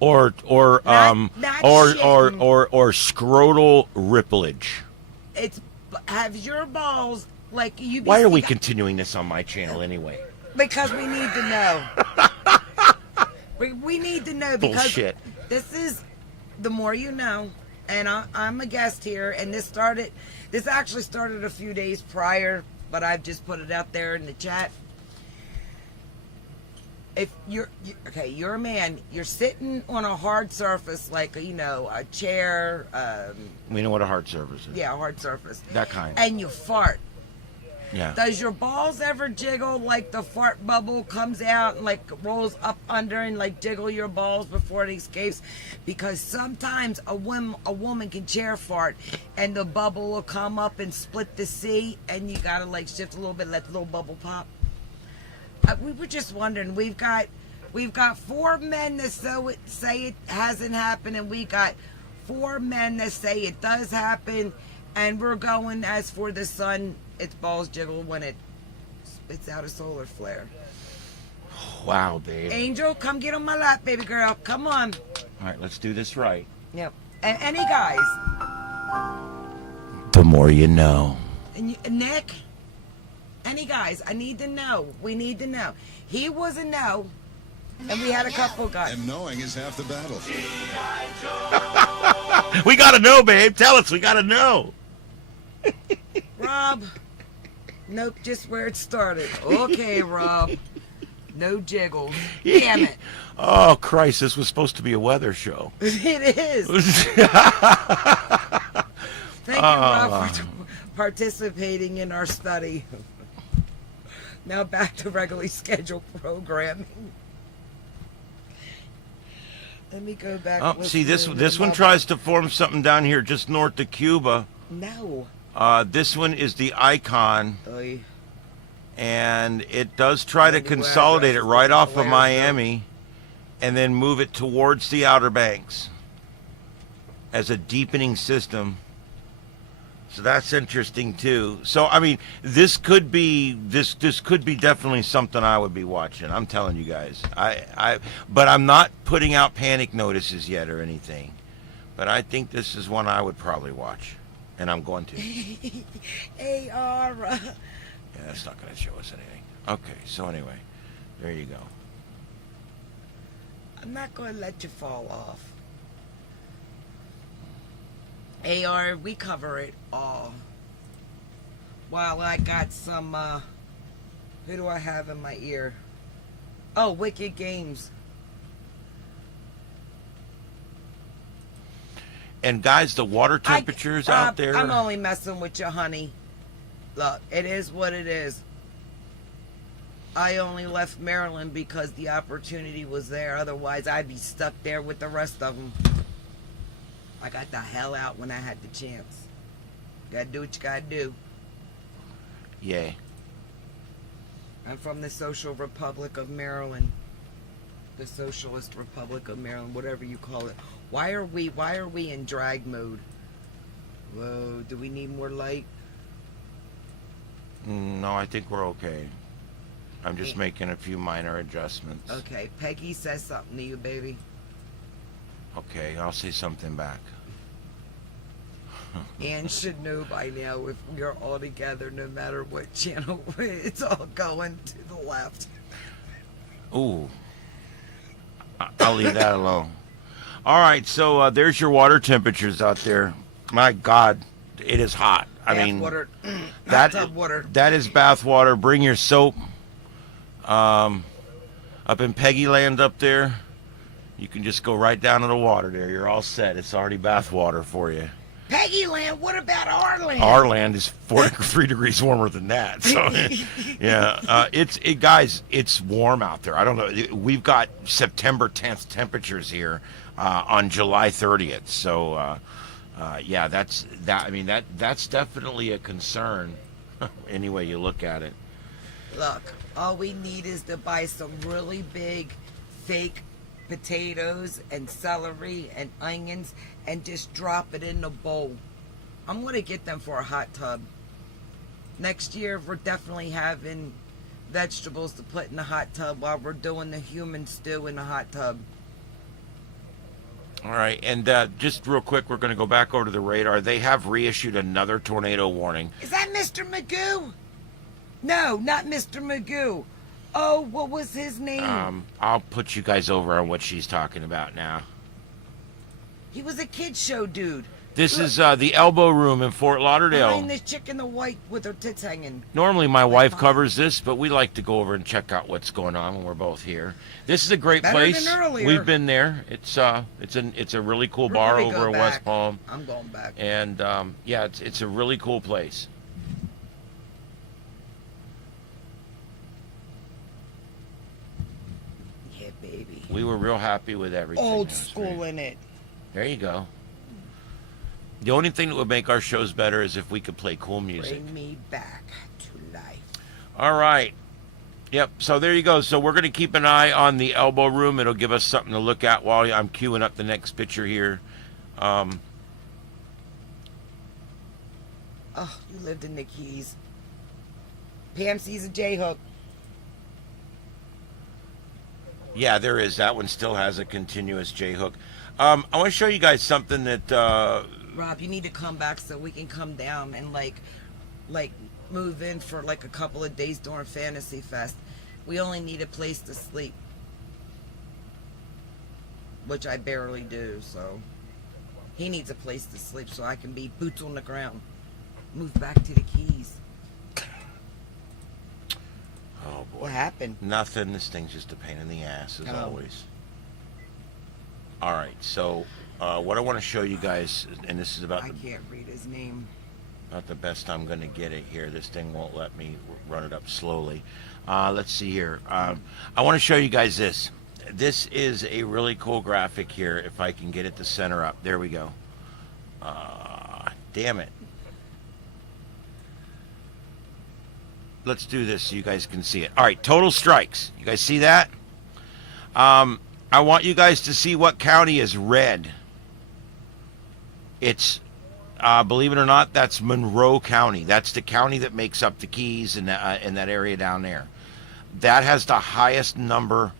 or Not or shitting. or scrotal ripplage. It's have your balls like you. Why are we continuing this on my channel anyway? Because we need to know. we need to know because Bullshit. this is the more you know. And I'm a guest here, and this actually started a few days prior, but I've just put it out there in the chat. If you're a man, you're sitting on a hard surface like a chair. We know what a hard surface is. Yeah, a hard surface. That kind. And you fart. Yeah. Does your balls ever jiggle like the fart bubble comes out and like rolls up under and like jiggle your balls before it escapes? Because sometimes a woman can chair fart and the bubble will come up and split the sea, and you gotta like shift a little bit, let the little bubble pop. We were just wondering. We've got 4 men that say it hasn't happened, and we got 4 men that say it does happen, and we're going as for the sun. Its balls jiggle when it spits out a solar flare. Wow, babe. Angel, come get on my lap, baby girl. Come on. All right, let's do this right. Yep. And any guys? The more you know. And Nick? Any guys? I need to know. We need to know. He was a no, and we had a couple guys. And knowing is half the battle. We gotta know, babe. Tell us. We gotta know. Rob. Nope, just where it started. Okay, Rob. No jiggles. Damn it. Oh, Christ. This was supposed to be a weather show. It is. Thank you, Rob, for participating in our study. Now back to regularly scheduled programming. Let me go back. Oh, see, this one tries to form something down here just north of Cuba. No. This one is the icon, Oy. and it does try to consolidate it right off of Miami and then move it towards the Outer Banks as a deepening system. So that's interesting too. So I mean, this could be definitely something I would be watching. I'm telling you guys. But I'm not putting out panic notices yet or anything. But I think this is one I would probably watch, and I'm going to. Auroras. Yeah, that's not going to show us anything. Okay, so anyway, there you go. I'm not going to let you fall off. AR, we cover it all. While I got some, who do I have in my ear? Oh, Wicked Games. And guys, the water temperatures out there. I'm only messing with you, honey. Look, it is what it is. I only left Maryland because the opportunity was there. Otherwise, I'd be stuck there with the rest of them. I got the hell out when I had the chance. Gotta do what you gotta do. Yay. I'm from the Social Republic of Maryland. The Socialist Republic of Maryland, whatever you call it. Why are we in drag mode? Whoa, do we need more light? No, I think we're okay. I'm just making a few minor adjustments. Okay, Peggy says something to you, baby. Okay, I'll say something back. Anne should know by now if we are all together, no matter what channel, it's all going to the left. Ooh. I'll leave that alone. All right, so there's your water temperatures out there. My God, it is hot. I mean, water. that Hot tub water. that is bath water. Bring your soap. Up in Peggy Land up there, you can just go right down to the water there. You're all set. It's already bath water for you. Peggy Land, what about our land? Our land is 3 degrees warmer than that. So, yeah, guys, it's warm out there. I don't know. We've got September 10th temperatures here on July 30th. So, yeah, that's definitely a concern. Any way you look at it. Look, all we need is to buy some really big fake potatoes and celery and onions and just drop it in the bowl. I'm going to get them for a hot tub. Next year, we're definitely having vegetables to put in the hot tub while we're doing the human stew in the hot tub. All right, and just real quick, we're going to go back over to the radar. They have reissued another tornado warning. Is that Mr. Magoo? No, not Mr. Magoo. Oh, what was his name? I'll put you guys over on what she's talking about now. He was a kid show dude. This is the Elbow Room in Fort Lauderdale. Behind this chick in the white with her tits hanging. Normally my wife covers this, but we like to go over and check out what's going on when we're both here. This is a great Better place. than earlier. We've been there. It's a really cool We're bar gonna over go in back. West Palm. I'm going back. And yeah, it's a really cool place. Yeah, baby. We were real happy with everything. Old It was school great. in it. There you go. The only thing that would make our shows better is if we could play cool music. Bring me back to life. All right. Yep. So there you go. So we're going to keep an eye on the Elbow Room. It'll give us something to look at while I'm queuing up the next picture here. Oh, you lived in the Keys. Pam sees a J-hook. Yeah, there is. That one still has a continuous J-hook. I want to show you guys something that... Rob, you need to come back so we can come down and like move in for like a couple of days during Fantasy Fest. We only need a place to sleep, which I barely do. So he needs a place to sleep so I can be boots on the ground. Move back to the Keys. Oh, boy. What happened? Nothing. This thing's just a pain in the ass, as Oh. always. All right. So what I want to show you guys, and this is about I can't read his name. Not the best I'm going to get it here. This thing won't let me run it up slowly. Let's see here. I want to show you guys this. This is a really cool graphic here, if I can get it to center up. There we go. Damn it. Let's do this so you guys can see it. All right, total strikes. You guys see that? I want you guys to see what county is red. It's believe it or not, that's Monroe County. That's the county that makes up the Keys in that area down there. That has the highest number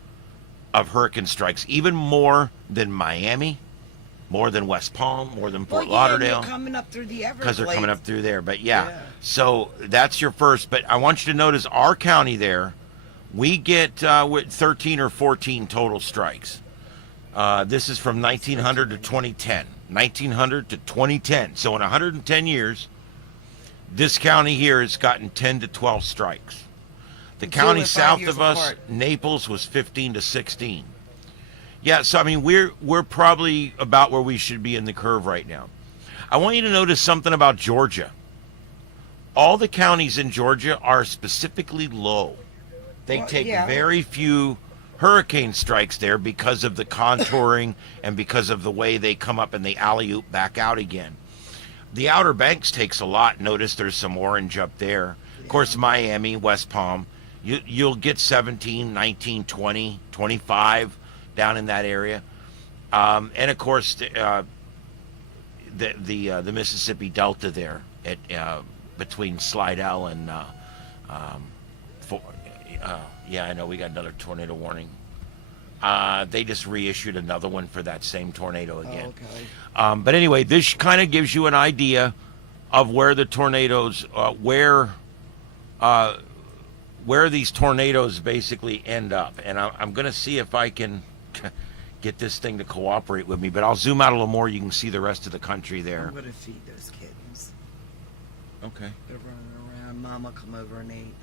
of hurricane strikes, even more than Miami, more than West Palm, more than Fort Lauderdale. They're coming up through the Everglades. Because they're coming up through there. But yeah, Yeah. so that's your first. But I want you to notice our county there, we get with 13 or 14 total strikes. This is from 1900 to 2010. 1900 to 2010. So in 110 years, this county here has gotten 10 to 12 strikes. The county and 5 south years of us, apart. Naples, was 15 to 16. Yeah, so I mean we're probably about where we should be in the curve right now. I want you to notice something about Georgia. All the counties in Georgia are specifically low. They Well, take yeah. very few hurricane strikes there because of the contouring and because of the way they come up and they alley-oop back out again. The Outer Banks takes a lot. Notice there's some orange up there. Of course, Miami, West Palm, you'll get 17, 19, 20, 25 down in that area. And of course, the Mississippi Delta there at between Slidell and yeah, I know we got another tornado warning. They just reissued another one for that same tornado again. Oh, okay. But anyway, this kind of gives you an idea of where the tornadoes, where these tornadoes basically end up. And I'm going to see if I can get this thing to cooperate with me. But I'll zoom out a little more. You can see the rest of the country there. I'm going to feed those kittens. Okay. They're running around. Mama come over and ate.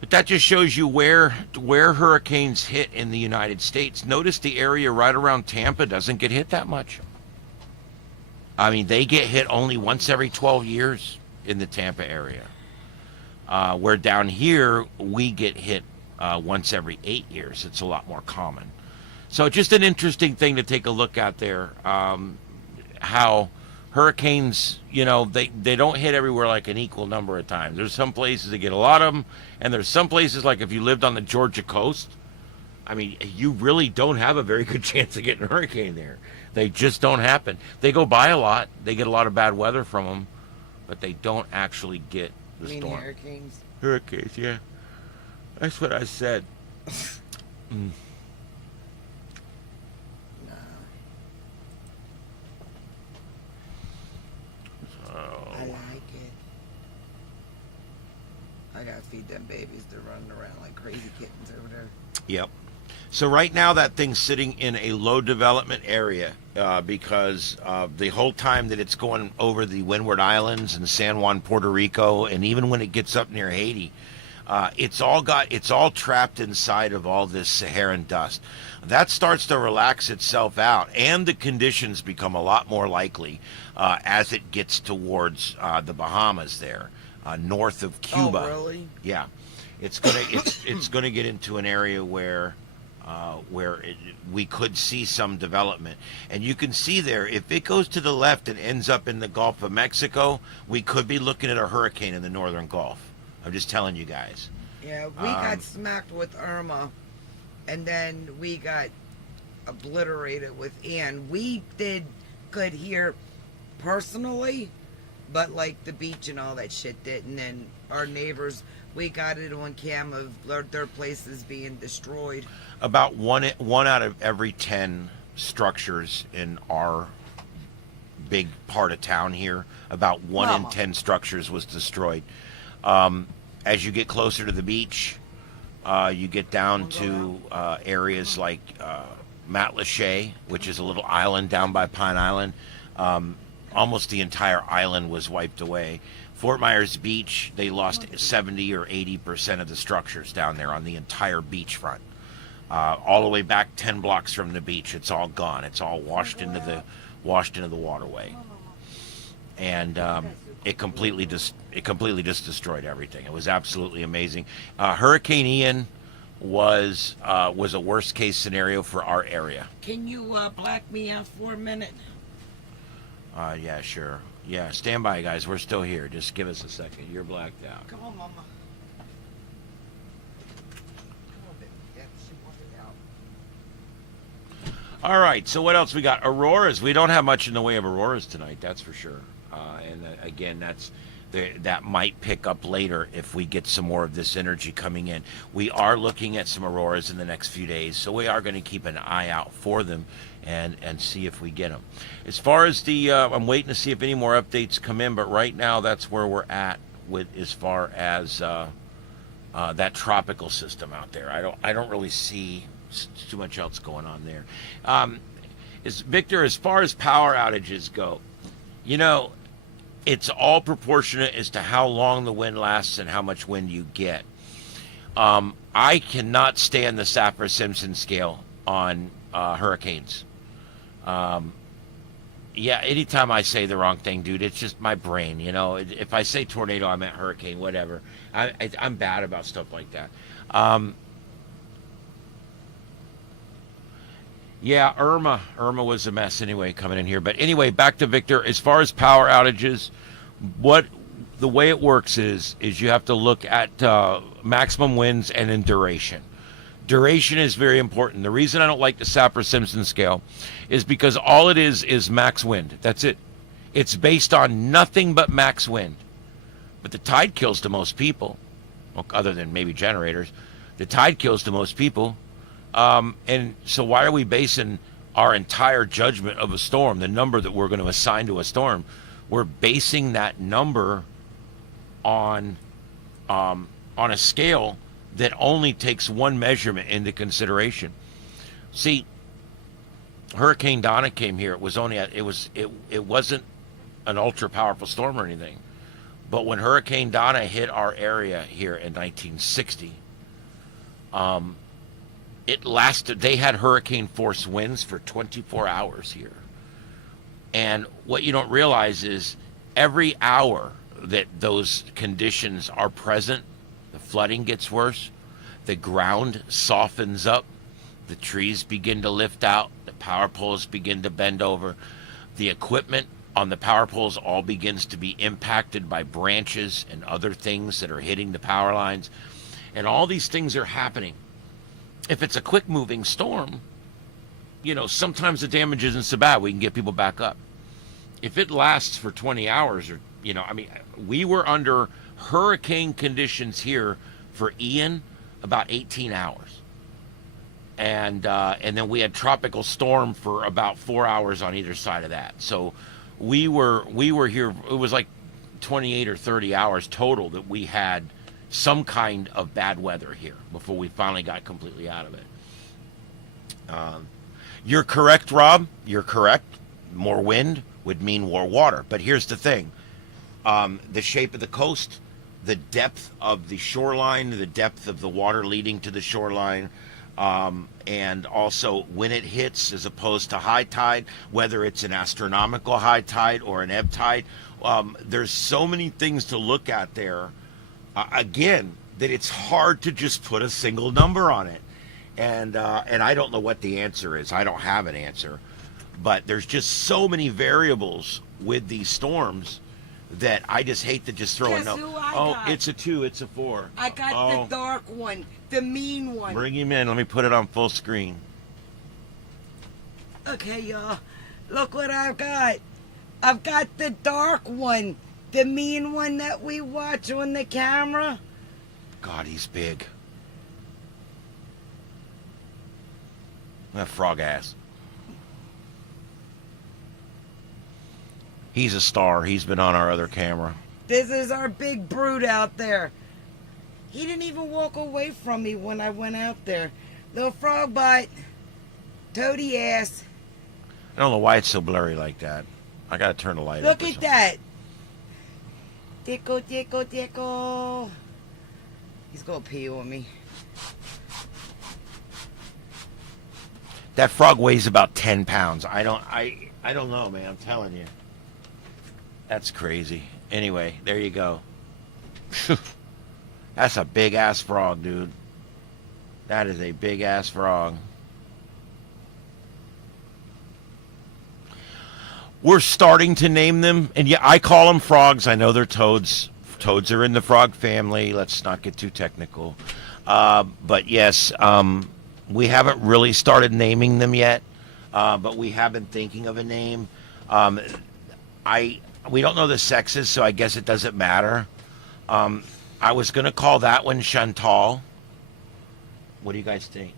But that just shows you where hurricanes hit in the United States. Notice the area right around Tampa doesn't get hit that much. I mean, they get hit only once every 12 years in the Tampa area. Where down here, we get hit once every 8 years. It's a lot more common. So just an interesting thing to take a look at there. How hurricanes, you know, they don't hit everywhere like an equal number of times. There's some places that get a lot of them, and there's some places like if you lived on the Georgia coast, I mean, you really don't have a very good chance of getting a hurricane there. They just don't happen. They go by a lot. They get a lot of bad weather from them, but they don't actually get the You mean storm. hurricanes? Hurricanes, yeah. That's what I said. Nah. I gotta feed them babies. They're running around like crazy kittens over there. Yep. So right now that thing's sitting in a low development area because the whole time that it's going over the Windward Islands and San Juan, Puerto Rico, and even when it gets up near Haiti, it's all trapped inside of all this Saharan dust. That starts to relax itself out, and the conditions become a lot more likely as it gets towards the Bahamas there, north of Cuba. Oh, really? Yeah, it's gonna get into an area where we could see some development. And you can see there, if it goes to the left and ends up in the Gulf of Mexico, we could be looking at a hurricane in the northern Gulf. I'm just telling you guys. Yeah, we got smacked with Irma, and then we got obliterated with Ian. We did good here personally, but like the beach and all that shit didn't. And our neighbors, we got it on cam of their places being destroyed. About one out of every 10 structures in our big part of town here, about one in 10 structures was destroyed. As you get closer to the beach, you get down to areas like Matlacha, which is a little island down by Pine Island. Almost the entire island was wiped away. Fort Myers Beach, they lost 70 or 80% of the structures down there on the entire beachfront. All the way back 10 blocks from the beach, it's all gone. It's all washed into the waterway, and it completely just destroyed everything. It was absolutely amazing. Hurricane Ian was a worst case scenario for our area. Can you black me out for a minute? Yeah, sure. Yeah, stand by, guys. We're still here. Just give us a second. You're blacked out. Come on, Mama. Yep, she wanted out. All right, so what else we got? Auroras. We don't have much in the way of auroras tonight, that's for sure. And again, that might pick up later if we get some more of this energy coming in. We are looking at some auroras in the next few days, so we are going to keep an eye out for them and see if we get them. As far as I'm waiting to see if any more updates come in, but right now that's where we're at with as far as that tropical system out there. I don't really see too much else going on there. Victor, as far as power outages go, it's all proportionate as to how long the wind lasts and how much wind you get. I cannot stand the Saffir-Simpson scale on hurricanes. Yeah, anytime I say the wrong thing, dude, it's just my brain. If I say tornado, I meant hurricane, whatever. I'm bad about stuff like that. Yeah, Irma was a mess anyway coming in here. But anyway, back to Victor. As far as power outages, the way it works is you have to look at maximum winds and then duration. Duration is very important. The reason I don't like the Saffir-Simpson scale is because all it is max wind. That's it. It's based on nothing but max wind. But the tide kills to most people, well, other than maybe generators. The tide kills to most people. And so why are we basing our entire judgment of a storm, the number that we're going to assign to a storm, we're basing that number on a scale that only takes one measurement into consideration. See, Hurricane Donna came here. It wasn't an ultra powerful storm or anything. But when Hurricane Donna hit our area here in 1960, it lasted. They had hurricane force winds for 24 hours here. And what you don't realize is every hour that those conditions are present, the flooding gets worse, the ground softens up, the trees begin to lift out, the power poles begin to bend over, the equipment on the power poles all begins to be impacted by branches and other things that are hitting the power lines. And all these things are happening. If it's a quick moving storm, sometimes the damage isn't so bad. We can get people back up. If it lasts for 20 hours we were under hurricane conditions here for Ian about 18 hours. And then we had tropical storm for about 4 hours on either side of that. So we were here, it was like 28 or 30 hours total that we had some kind of bad weather here before we finally got completely out of it. You're correct, Rob. You're correct. More wind would mean more water. But here's the thing. The shape of the coast, the depth of the shoreline, the depth of the water leading to the shoreline, and also when it hits as opposed to high tide, whether it's an astronomical high tide or an ebb tide. There's so many things to look at there, again, that it's hard to just put a single number on it. And I don't know what the answer is. I don't have an answer. But there's just so many variables with these storms that I just hate to just throw Guess a number. who I Oh, got? it's a 2, it's a 4. I got the dark one, the mean one. Bring him in. Let me put it on full screen. Okay, y'all. Look what I've got. I've got the dark one, the mean one that we watch on the camera. God, he's big. That frog ass. He's a star. He's been on our other camera. This is our big brute out there. He didn't even walk away from me when I went out there. Little frog bite. Toady ass. I don't know why it's so blurry like that. I gotta turn the light up. Look at that. Tickle, tickle, tickle. He's gonna pee on me. That frog weighs about 10 pounds. I don't know, man. I'm telling you. That's crazy. Anyway, there you go. That's a big ass frog, dude. That is a big ass frog. We're starting to name them, and yeah, I call them frogs. I know they're toads. Toads are in the frog family. Let's not get too technical. But yes, we haven't really started naming them yet, but we have been thinking of a name. We don't know the sexes, so I guess it doesn't matter. I was going to call that one Chantal. What do you guys think?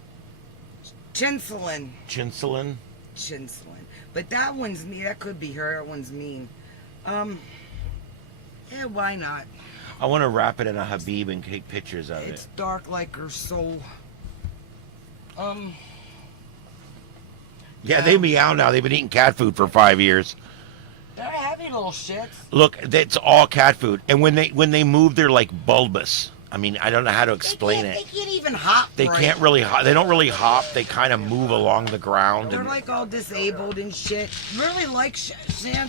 Chinsulin. Chinsulin? Chinsulin. But that one's mean. That could be her. That one's mean. Yeah, why not? I want to wrap it in a Habib and take pictures of It's it. dark like her soul. Yeah, they meow now. They've been eating cat food for 5 years. They're heavy little shits. Look, that's all cat food. And when they move, they're like bulbous. I mean, I don't know how to explain it. They can't even hop. They right. can't really hop. They don't really hop. They kind of move along the ground. They're And like all disabled and shit. Really like Chinsulin.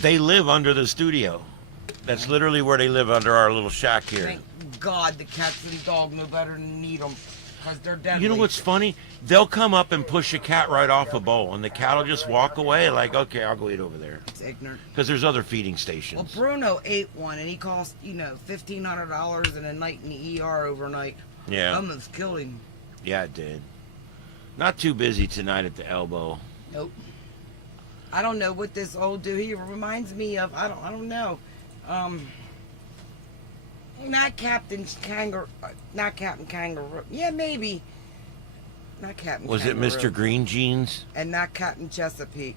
they live under the studio. That's literally where they live, under our little shack here. Thank God the cats and dog know better than need them. Because they're deadly. You know what's funny? They'll come up and push a cat right off a bowl, and the cat will just walk away like, okay, I'll go eat over there. It's ignorant. Because there's other feeding Well, stations. Bruno ate one, and he cost, $1,500 and a night in the ER overnight. Yeah. Almost killed him. Yeah, it did. Not too busy tonight at the elbow. Nope. I don't know what this old dude, he reminds me of, I don't know. Not Captain Kangaroo. Not Captain Kangaroo. Yeah, maybe. Not Captain Was Kangaroo. it Mr. Green Jeans? And not Captain Chesapeake.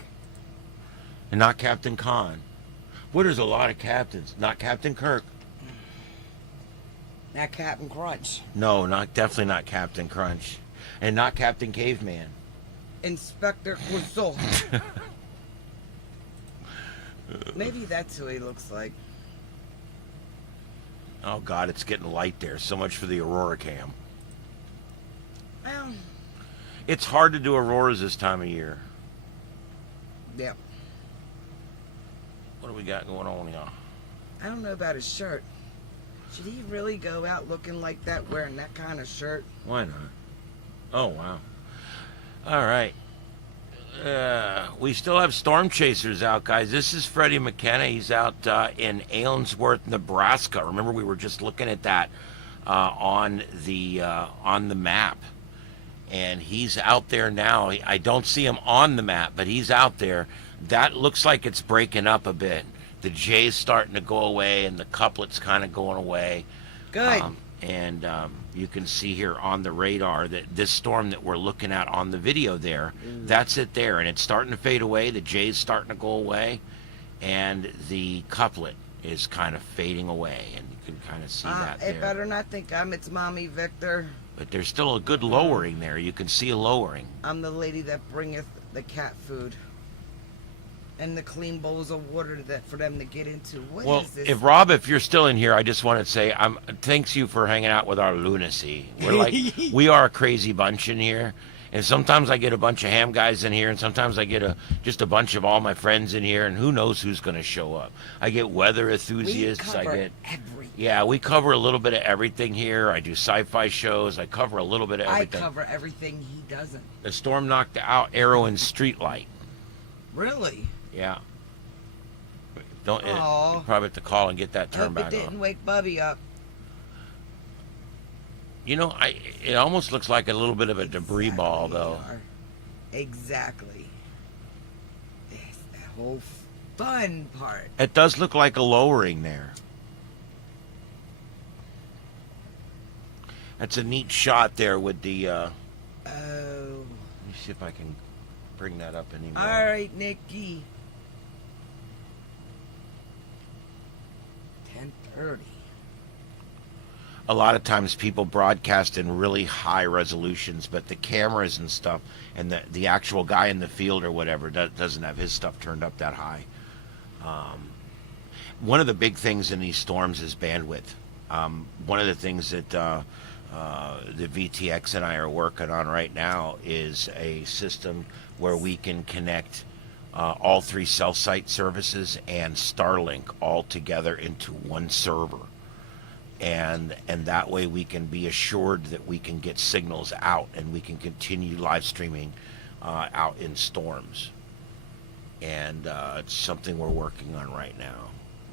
And not Captain Khan? Well, there's a lot of captains. Not Captain Kirk. Not Captain Crunch. No, definitely not Captain Crunch. And not Captain Caveman. Inspector Clouseau. Maybe that's who he looks like. Oh, God, it's getting light there. So much for the Aurora cam. Well, It's hard to do Auroras this time of year. yeah. What do we got going on here? I don't know about his shirt. Should he really go out looking like that, wearing that kind of shirt? Why not? Oh, wow. All right. We still have storm chasers out, guys. This is Freddie McKenna. He's out in Allensworth, Nebraska. Remember, we were just looking at that on the map, and he's out there now. I don't see him on the map, but he's out there. That looks like it's breaking up a bit. The J's starting to go away, and the couplet's kind of going away. Good. You can see here on the radar that this storm that we're looking at on the video there, that's it there. And it's starting to fade away. The J's starting to go away. And the couplet is kind of fading away, and you can kind of see that It there. better not think I'm its mommy, Victor. But there's still a good lowering there. You can see a lowering. I'm the lady that bringeth the cat food and the clean bowls of water that for them to get into. What is this? If you're still in here, I just want to say thanks you for hanging out with our lunacy. We're like we are a crazy bunch in here, and sometimes I get a bunch of ham guys in here, and sometimes I get just a bunch of all my friends in here, and who knows who's going to show up. I get weather enthusiasts. We cover I get everything. Yeah, we cover a little bit of everything here. I do sci-fi shows. I cover a little bit of everything. I cover everything he doesn't. The storm knocked out Arrow's streetlight. Really? Yeah. You probably have to call and get that turned Hope back it didn't on. wake Bubby up. You know, it almost looks like a little bit of a debris ball, though. Exactly. It's the whole fun part. It does look like a lowering there. That's a neat shot there with the. Oh. Let me see if I can bring that up anymore. All right, Nikki. 10:30. A lot of times people broadcast in really high resolutions, but the cameras and stuff, and the actual guy in the field or whatever doesn't have his stuff turned up that high. One of the big things in these storms is bandwidth. One of the things that the VTX and I are working on right now is a system where we can connect all three cell site services and Starlink all together into one server. And that way we can be assured that we can get signals out and we can continue live streaming out in storms. And it's something we're working on right now.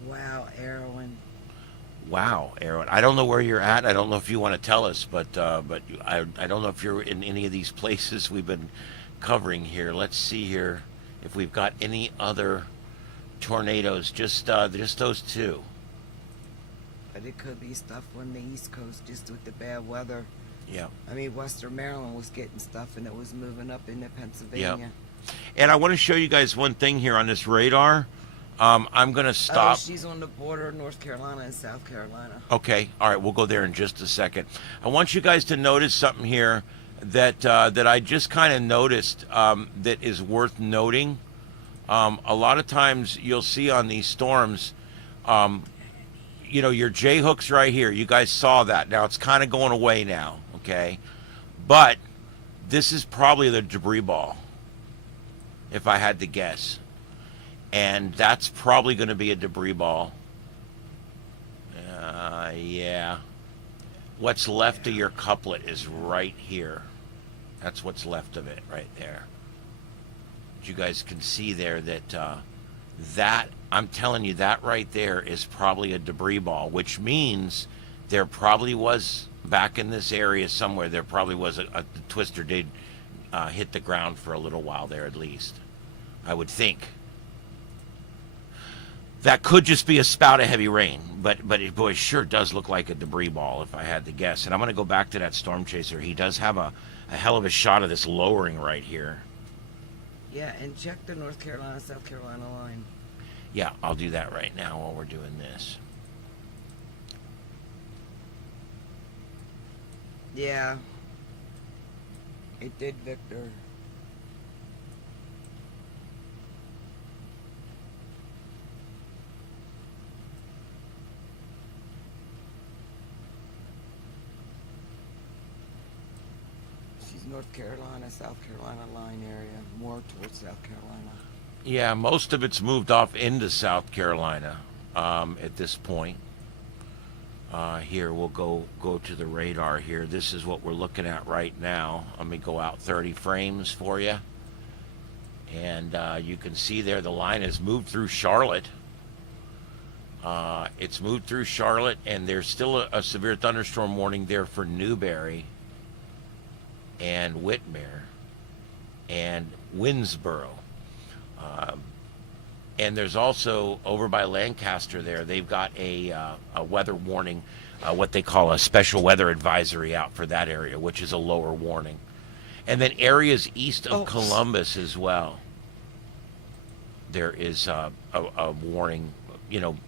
Wow, Erwin. Wow, Aaron. I don't know where you're at. I don't know if you want to tell us, but I don't know if you're in any of these places we've been covering here. Let's see here if we've got any other tornadoes. Just those two. But it could be stuff on the East Coast just with the bad weather. Yeah. I mean, Western Maryland was getting stuff and it was moving up into Pennsylvania. Yeah. And I want to show you guys one thing here on this radar. I'm going to stop. Oh, she's on the border of North Carolina and South Carolina. Okay. All right. We'll go there in just a second. I want you guys to notice something here that I just kind of noticed that is worth noting. A lot of times you'll see on these storms, you know, your J hooks right here. You guys saw that. Now it's kind of going away now. Okay. But this is probably the debris ball, if I had to guess. And that's probably going to be a debris ball. Yeah. What's left of your couplet is right here. That's what's left of it right there. But you guys can see there that I'm telling you, that right there is probably a debris ball, which means there probably was, back in this area somewhere, there probably was a twister did hit the ground for a little while there at least. I would think. That could just be a spout of heavy rain, but it sure does look like a debris ball if I had to guess. And I'm going to go back to that storm chaser. He does have a hell of a shot of this lowering right here. Yeah, and check the North Carolina, South Carolina line. Yeah, I'll do that right now while we're doing this. Yeah. It did, Victor. North Carolina, South Carolina line area, more towards South Carolina. Yeah, most of it's moved off into South Carolina at this point. Here, we'll go to the radar here. This is what we're looking at right now. Let me go out 30 frames for you. And you can see there the line has moved through Charlotte. It's moved through Charlotte, and there's still a severe thunderstorm warning there for Newberry and Whitmere and Winnsboro. And there's also over by Lancaster there, they've got a weather warning, what they call a special weather advisory out for that area, which is a lower warning. And then areas east of Columbus as well. There is a warning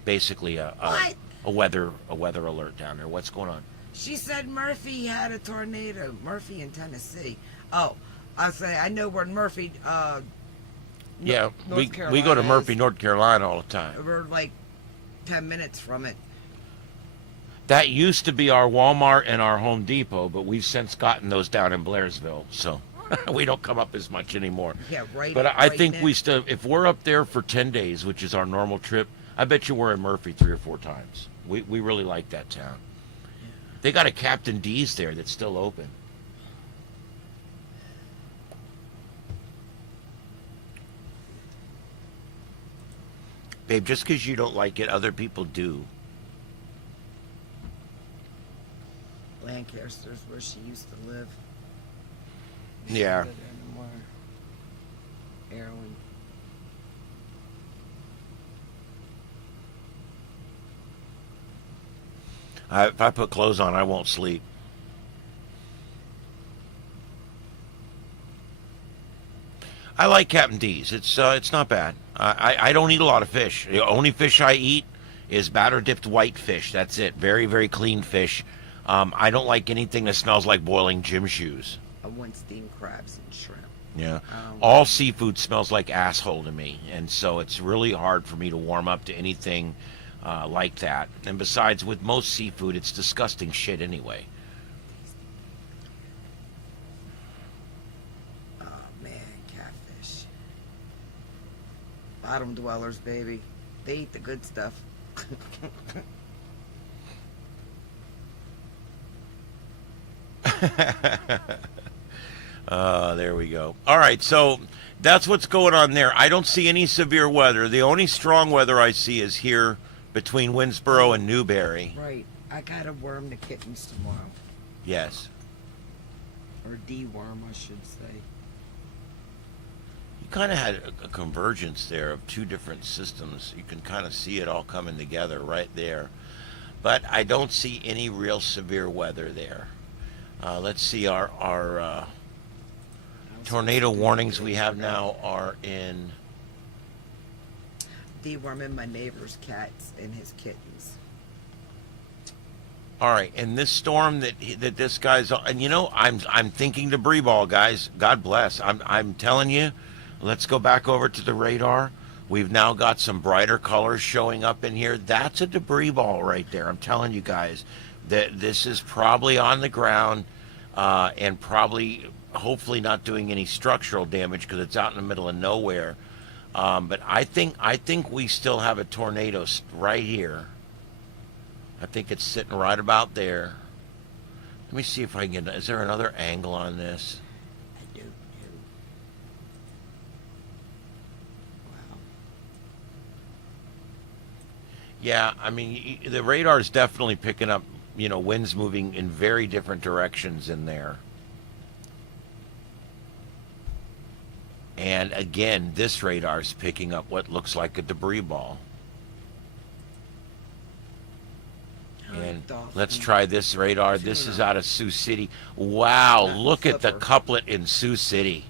basically What? a weather alert down there. What's going on? She said Murphy had a tornado. Murphy in Tennessee. Oh, I know where Murphy, Yeah, North we Carolina go to is. Murphy, North Carolina all the time. We're like 10 minutes from it. That used to be our Walmart and our Home Depot, but we've since gotten those down in Blairsville, so we don't come up as much anymore. Yeah, right. But I right think next- we still, if we're up there for 10 days, which is our normal trip, I bet you we're in Murphy 3 or 4 times. We really like that town. They got a Captain D's there that's still open. Babe, just because you don't like it, other people do. Lancaster's where she used to live. Yeah. She live there anymore. Heroin. If I put clothes on, I won't sleep. I like Captain D's. It's not bad. I don't eat a lot of fish. The only fish I eat is batter dipped white fish. That's it. Very, very clean fish. I don't like anything that smells like boiling gym shoes. I want steamed crabs and shrimp. Yeah. All seafood smells like asshole to me, and so it's really hard for me to warm up to anything like that. And besides, with most seafood, it's disgusting shit anyway. Oh man, catfish. Bottom dwellers, baby. They eat the good stuff. There we go. All right, so that's what's going on there. I don't see any severe weather. The only strong weather I see is here between Winsboro and Newberry. Right. I gotta worm the kittens tomorrow. Yes. Or deworm, I should say. You kind of had a convergence there of 2 different systems. You can kind of see it all coming together right there. But I don't see any real severe weather there. Let's see, our tornado warnings we have now are in... Deworming my neighbor's cats and his kittens. All right, and this storm that this guy's on, and I'm thinking debris ball, guys. God bless. I'm telling you, let's go back over to the radar. We've now got some brighter colors showing up in here. That's a debris ball right there. I'm telling you guys that this is probably on the ground and probably, hopefully, not doing any structural damage because it's out in the middle of nowhere. But I think we still have a tornado right here. I think it's sitting right about there. Let me see if I can get... Is there another angle on this? I don't know. Wow. Yeah, I mean, the radar is definitely picking up, winds moving in very different directions in there. And again, this radar is picking up what looks like a debris ball. And let's try this radar. This is out of Sioux City. Wow, look at the couplet in Sioux City.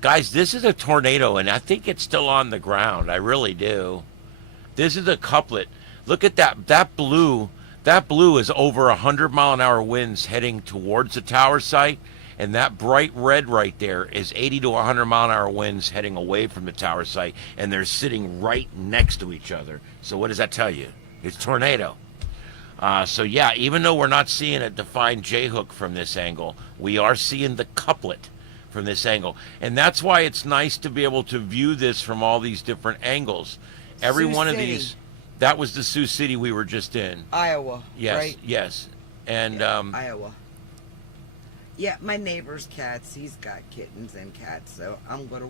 Guys, this is a tornado, and I think it's still on the ground. I really do. This is a couplet. Look at that. That blue is over 100-mile-an-hour winds heading towards the tower site, and that bright red right there is 80 to 100-mile-an-hour winds heading away from the tower site, and they're sitting right next to each other. So what does that tell you? It's tornado. So yeah, even though we're not seeing a defined J-hook from this angle, we are seeing the couplet from this angle. And that's why it's nice to be able to view this from all these different angles. Every Sioux one of City. these, that was the Sioux City we were just in. Iowa. Yes, Right? yes. And Iowa. Yeah, my neighbor's cats. He's got kittens and cats, so I'm gonna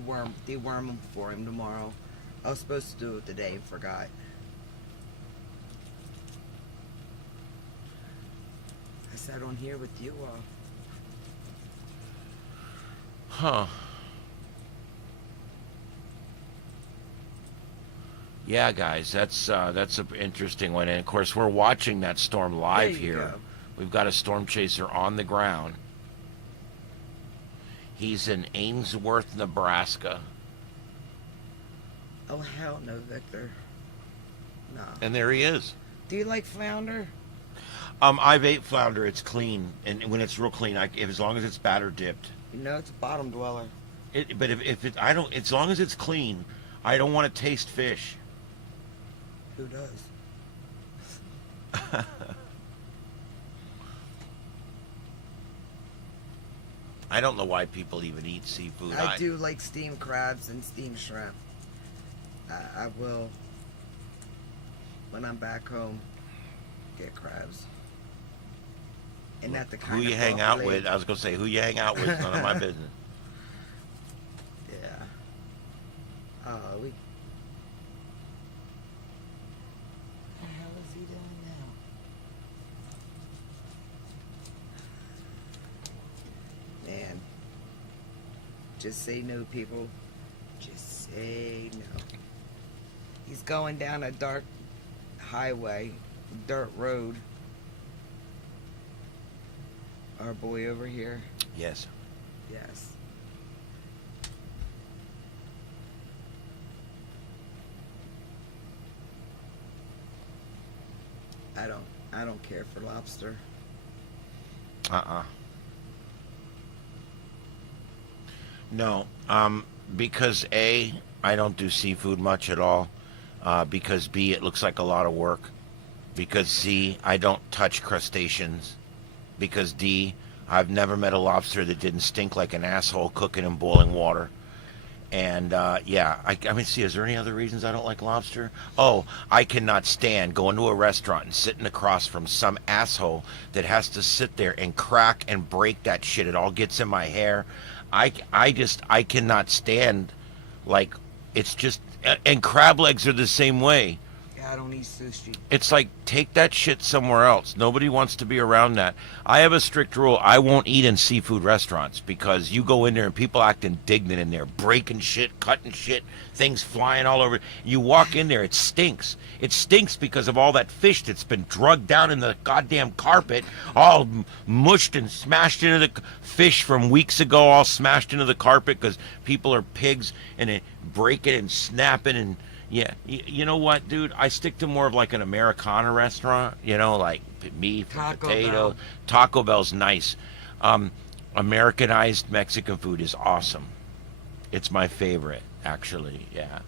deworm them for him tomorrow. I was supposed to do it today and forgot. I sat on here with you all. huh. Yeah, guys, that's an interesting one. And of course, we're watching that storm live There you here. go. We've got a storm chaser on the ground. He's in Ainsworth, Nebraska. Oh hell no, Victor. No. And there he is. Do you like flounder? I've ate flounder. It's clean, and when it's real clean, as long as it's batter dipped. You know it's a bottom dweller. But if it, I don't. As long as it's clean, I don't want to taste fish. Who does? I don't know why people even eat seafood. I do like steamed crabs and steamed shrimp. I will, when I'm back home, get crabs. And not the kind Who of you hang out broccoli. with? I was gonna say who you hang out with. None of my business. Yeah. Oh, we. What the hell is he doing now? Man. Just say no, people. Just say no. He's going down a dark highway, dirt road. Our boy over here. Yes. Yes. I don't care for lobster. No. Because A, I don't do seafood much at all. Because B, it looks like a lot of work. Because C, I don't touch crustaceans. Because D, I've never met a lobster that didn't stink like an asshole cooking in boiling water. And yeah, I mean, see, is there any other reasons I don't like lobster? Oh, I cannot stand going to a restaurant and sitting across from some asshole that has to sit there and crack and break that shit. It all gets in my hair. I cannot stand, like, it's just, and crab legs are the same way. Yeah, I don't eat sushi. It's like, take that shit somewhere else. Nobody wants to be around that. I have a strict rule. I won't eat in seafood restaurants because you go in there and people act indignant in there, breaking shit, cutting shit, things flying all over. You walk in there, it stinks. It stinks because of all that fish that's been drugged down in the goddamn carpet, all mushed and smashed into the fish from weeks ago, all smashed into the carpet because people are pigs and they break it and snap it and... Yeah, you know what, dude? I stick to more of like an Americana restaurant, you know, like beef, and potato. Bell. Taco Bell's nice. Americanized Mexican food is awesome. It's my favorite, actually, yeah.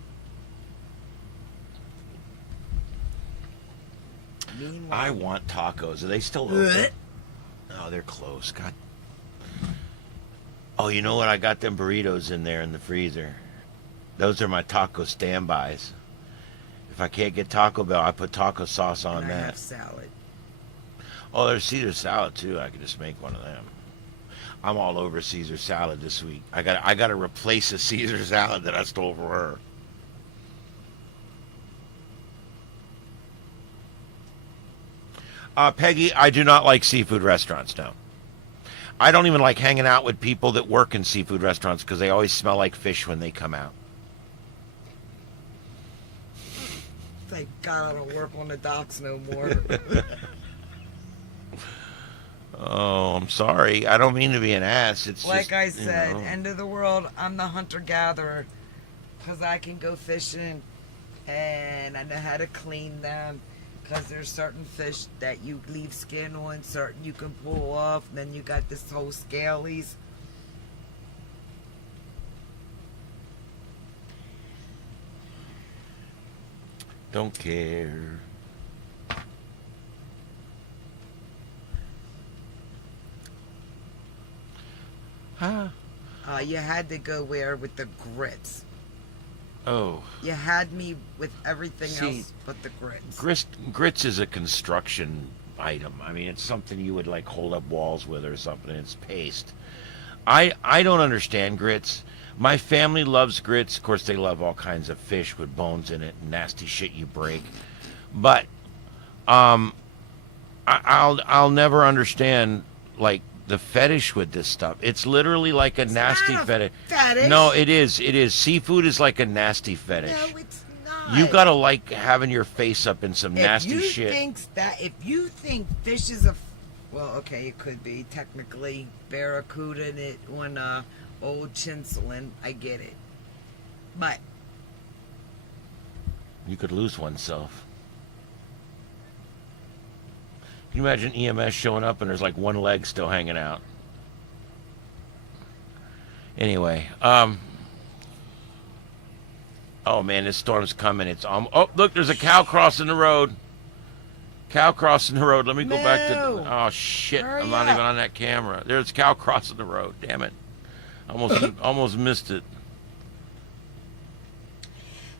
Meanwhile, I want tacos. Are they still open? Oh, they're closed. God. Oh, you know what? I got them burritos in there in the freezer. Those are my taco standbys. If I can't get Taco Bell, I put taco sauce on and I that. have salad. Oh, there's Caesar salad too. I could just make one of them. I'm all over Caesar salad this week. I got to replace a Caesar salad that I stole from her. Peggy, I do not like seafood restaurants, no. I don't even like hanging out with people that work in seafood restaurants because they always smell like fish when they come out. Thank God I don't work on the docks no more. Oh, I'm sorry. I don't mean to be an ass. It's Like just, I said, you know. end of the world, I'm the hunter-gatherer. Because I can go fishing and I know how to clean them. Because there's certain fish that you leave skin on, certain you can pull off, and then you got this whole scalies. Don't care. Huh? You had to go where with the grits. Oh. You had me with everything See, else but the grits. Grits is a construction item. I mean, it's something you would like hold up walls with or something. It's paste. I don't understand grits. My family loves grits. Of course, they love all kinds of fish with bones in it, nasty shit you break. But I'll never understand like the fetish with this stuff. It's literally like a nasty not a fetish. fetish. No, it is. It is. Seafood is like a nasty fetish. No, it's not. You gotta like having your face up in some nasty shit. If you think fish is a, well, okay, it could be technically barracuda in it on old chinsulin. I get it, but You could lose oneself. Can you imagine EMS showing up and there's like one leg still hanging out? Anyway, oh man, this storm's coming. It's oh, look, there's a cow crossing the road. Cow crossing the road. Let me go back to. Oh shit! Hurry I'm not up. even on that camera. There's a cow crossing the road. Damn it! Almost missed it.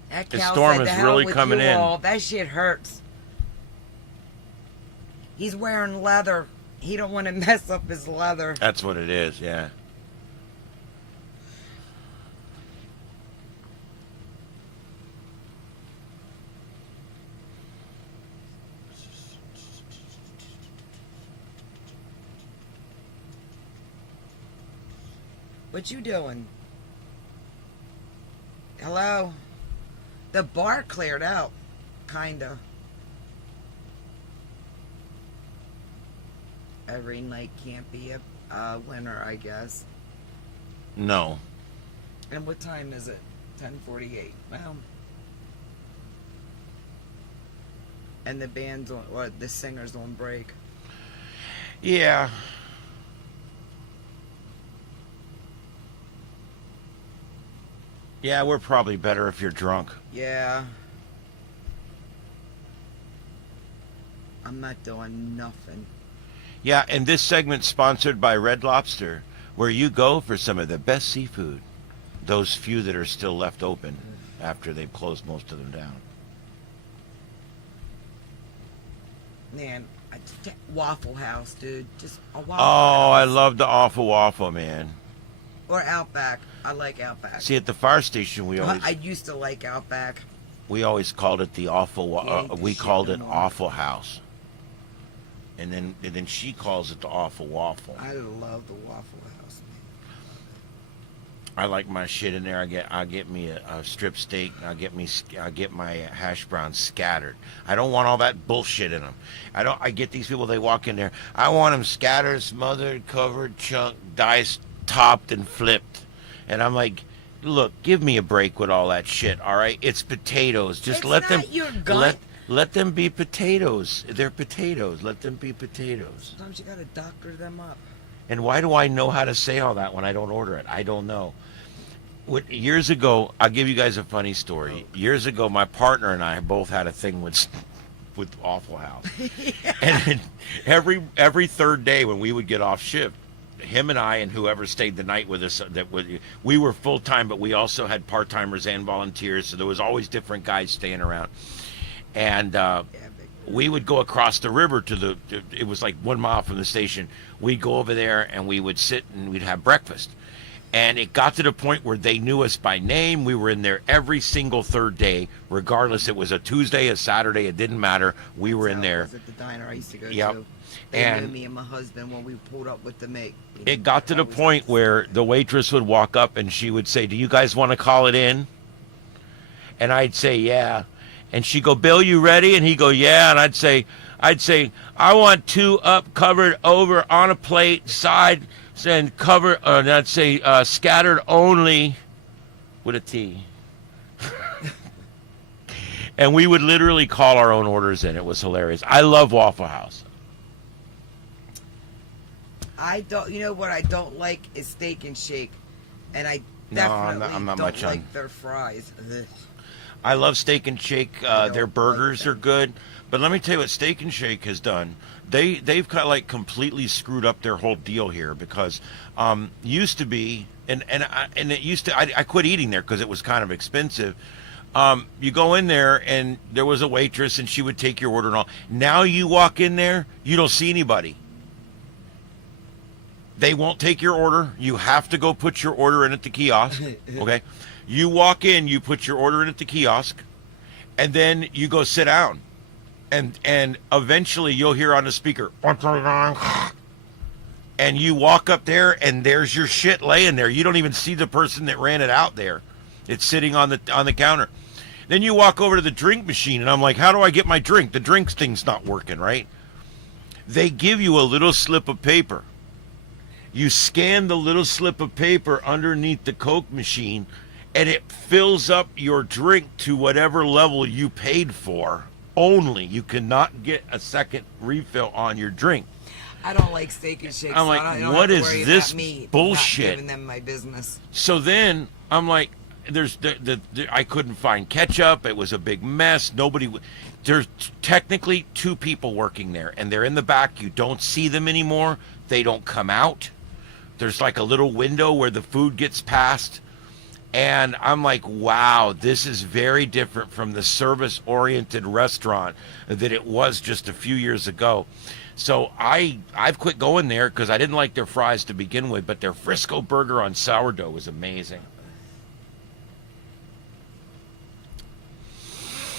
That The cow storm said, is "The hell really with coming you in." all. That shit hurts. He's wearing leather. He don't want to mess up his leather. That's what it is. Yeah. What you doing? Hello? The bar cleared out. Kinda. Every night can't be a winner, I guess. No. And what time is it? 10:48. Well. And the band's on, or the singer's on break. Yeah. Yeah, we're probably better if you're drunk. Yeah. I'm not doing nothing. Yeah, and this segment's sponsored by Red Lobster, where you go for some of the best seafood. Those few that are still left open after they've closed most of them down. Man, Waffle House, dude. Just a Waffle Oh, I House. love the Awful Waffle, man. Or Outback. I like Outback. See, at the fire station, I used to like Outback. we always called it the Awful. Yeah, the We shit called it no more. Awful House. And then she calls it the Awful Waffle. I love the Waffle House, man. I like my shit in there. I get me a strip steak. I get my hash browns scattered. I don't want all that bullshit in them. I get these people. They walk in there. I want them scattered, smothered, covered, chunked, diced, topped, and flipped. And I'm like, look, give me a break with all that shit. All right, it's potatoes. Just It's let them not your gut. let them be potatoes. They're potatoes. Let them be potatoes. Sometimes you gotta doctor them up. And why do I know how to say all that when I don't order it? I don't know. Years ago, I'll give you guys a funny story. Years ago, my partner and I both had a thing with Awful House. And every third day when we would get off shift, him and I and whoever stayed the night with us, we were full time, but we also had part timers and volunteers. So there was always different guys staying around. And we would go across the river it was like 1 mile from the station. We'd go over there and we would sit and we'd have breakfast. And it got to the point where they knew us by name. We were in there every single third day, regardless. It was a Tuesday, a Saturday, it didn't matter. We were in there. At the diner I used to go Yep. to. They And knew me and my husband when we pulled up with the mate. it got to the point where the waitress would walk up and she would say, "Do you guys want to call it in?" And I'd say, "Yeah." And she'd go, "Bill, you ready?" And he'd go, "Yeah." And I'd say, "I want 2 up, covered over on a plate, side, and cover," and I'd say, "Scattered only," with a T. And we would literally call our own orders in. It was hilarious. I love Waffle House. I don't. You know what I don't like is Steak and Shake, and I No, I'm definitely not don't much on- like their fries. Ugh. I love Steak and Shake. don't Their like burgers them. are good. But let me tell you what Steak and Shake has done. They've kind of like completely screwed up their whole deal here because used to be and it used to I quit eating there because it was kind of expensive. You go in there and there was a waitress and she would take your order and all. Now you walk in there, you don't see anybody. They won't take your order. You have to go put your order in at the kiosk. Okay. You walk in, you put your order in at the kiosk, and then you go sit down. And eventually you'll hear on the speaker, and you walk up there and there's your shit laying there. You don't even see the person that ran it out there. It's sitting on the counter. Then you walk over to the drink machine and I'm like, how do I get my drink? The drink thing's not working, right? They give you a little slip of paper. You scan the little slip of paper underneath the Coke machine and it fills up your drink to whatever level you paid for. only. You cannot get a second refill on your drink. I don't like steak and shakes. I'm like, so I don't what have to is worry this about me bullshit? Not giving them my business. So then I'm like, there's I couldn't find ketchup. It was a big mess. There's technically 2 people working there, and they're in the back. You don't see them anymore. They don't come out. There's like a little window where the food gets passed. And I'm like, wow, this is very different from the service-oriented restaurant that it was just a few years ago. So I've quit going there because I didn't like their fries to begin with, but their Frisco burger on sourdough was amazing.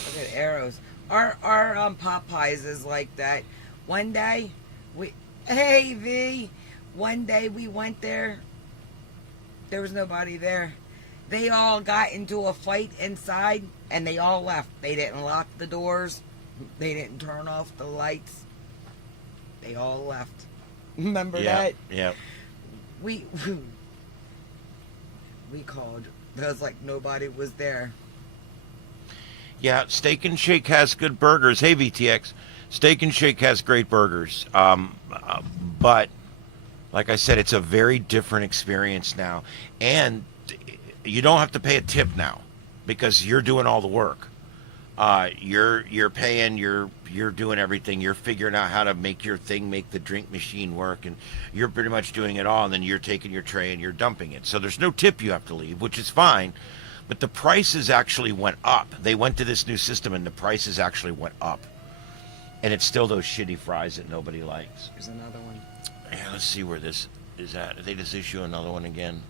Look at arrows. Our Popeyes is like that. One day hey V, one day we went there. There was nobody there. They all got into a fight inside and they all left. They didn't lock the doors. They didn't turn off the lights. They all left. Remember that? Yeah. We called. It was like nobody was there. Yeah, Steak and Shake has good burgers. Hey, VTX, Steak and Shake has great burgers. But like I said, it's a very different experience now. And you don't have to pay a tip now because you're doing all the work. You're paying, you're doing everything. You're figuring out how to make your thing, make the drink machine work, and you're pretty much doing it all. And then you're taking your tray and you're dumping it. So there's no tip you have to leave, which is fine. But the prices actually went up. They went to this new system and the prices actually went up. And it's still those shitty fries that nobody likes. Here's another one. Yeah, let's see where this is at. Did they just issue another one again?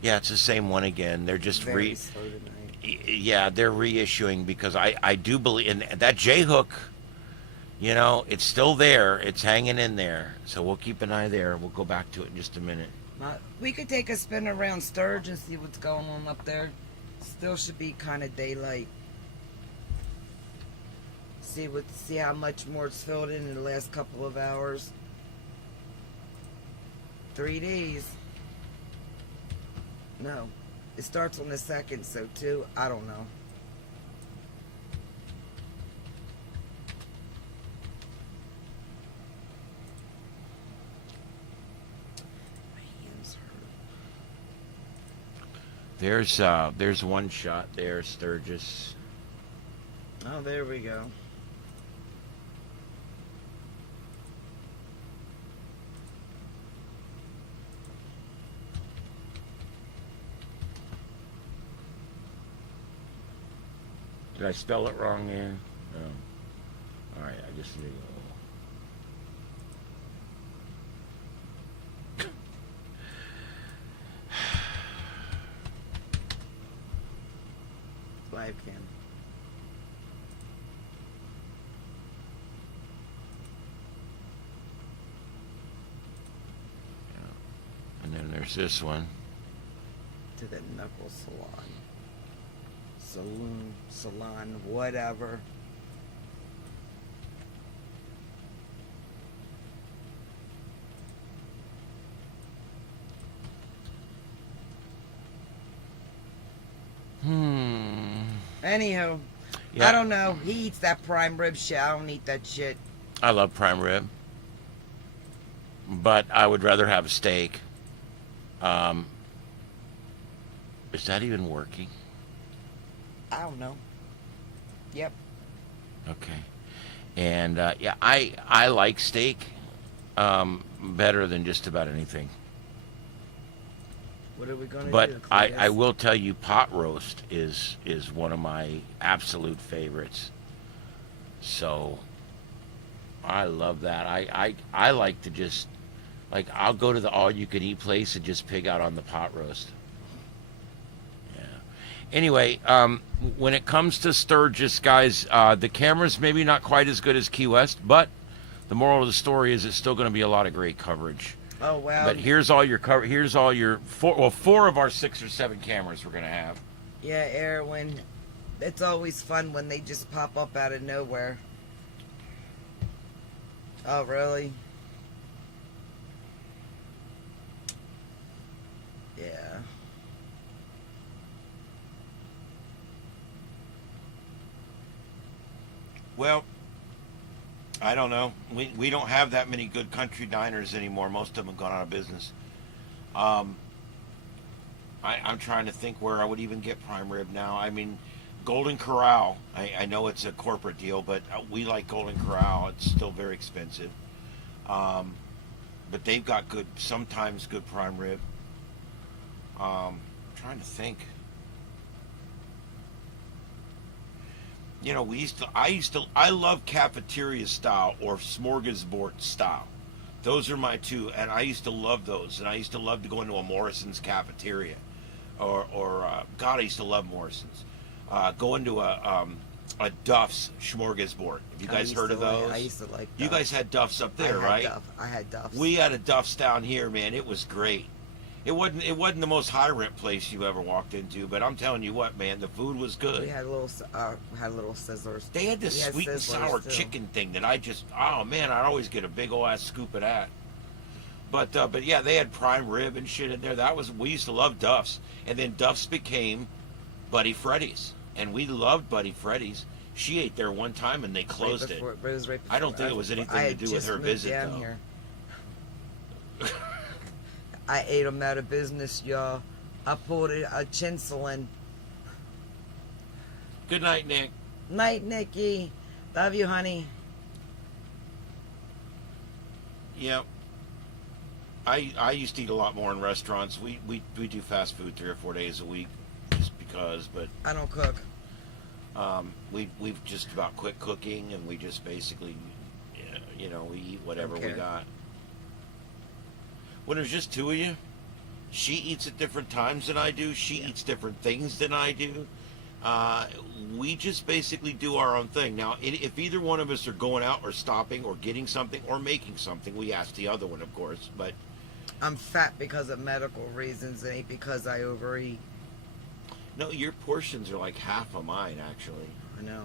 Yeah, it's the same one again. They're just Very slow tonight. Yeah, they're reissuing because I do believe in that J-hook. You know, it's still there. It's hanging in there. So we'll keep an eye there. We'll go back to it in just a minute. We could take a spin around Sturge and see what's going on up there. Still should be kind of daylight. See how much more it's filled in the last couple of hours. 3 days. No, it starts on the 2nd, so 2. I don't know. There's one shot there, Sturgis. Oh, there we go. Did I spell it wrong there? No. All right, I just need to go. Live cam. And then there's this one. To the knuckle salon, whatever. Anywho, Yeah. I don't know. He eats that prime rib shit. I don't eat that shit. I love prime rib, but I would rather have a steak. Is that even working? I don't know. Yep. Okay. And yeah, I like steak better than just about anything. What are we gonna But do? I will tell you, pot roast is one of my absolute favorites. So I love that. I like to just I'll go to the all you can eat place and just pig out on the pot roast. Yeah. Anyway, when it comes to Sturgis, guys, the camera's maybe not quite as good as Key West, but the moral of the story is it's still going to be a lot of great coverage. Oh wow. But here's all your cover. Here's all your four of our 6 or 7 cameras we're gonna have. Yeah, Erwin. It's always fun when they just pop up out of nowhere. Oh really? Yeah. Well, I don't know. We don't have that many good country diners anymore. Most of them have gone out of business. Um, I'm trying to think where I would even get prime rib now. I mean, Golden Corral. I know it's a corporate deal, but we like Golden Corral. It's still very expensive. Um, but they've got good, sometimes good prime rib. Trying to think. You know, I love cafeteria style or smorgasbord style. Those are my two, and I used to love those. And I used to love to go into a Morrison's cafeteria, or God, I used to love Morrison's. Go into a Duff's smorgasbord. Have you guys heard of those? I used to like You Duff. guys had Duff's up there, right? I had Duff's. We had a Duff's down here, man. It was great. It wasn't the most high rent place you ever walked into, but I'm telling you what, man, the food was good. We had little sizzlers. They had this sweet and sour chicken thing that oh man, I'd always get a big old ass scoop of that. But yeah, they had prime rib and shit in there. We used to love Duff's, and then Duff's became Buddy Freddy's, and we loved Buddy Freddy's. She ate there one time and they closed it. I don't think it was anything to do with her visit though. Here. I ate them out of business, y'all. I pulled a chinsulin. Good night, Nick. Night, Nikki. Love you, honey. Yep. I used to eat a lot more in restaurants. We do fast food 3 or 4 days a week, just because. But I don't cook. We've just about quit cooking, and we just basically, we eat whatever we got. When there's just two of you, she eats at different times than I do. She eats different things than I do. We just basically do our own thing. Now, if either one of us are going out or stopping or getting something or making something, we ask the other one, of course. But I'm fat because of medical reasons. It ain't because I overeat. No, your portions are like half of mine, actually. I know.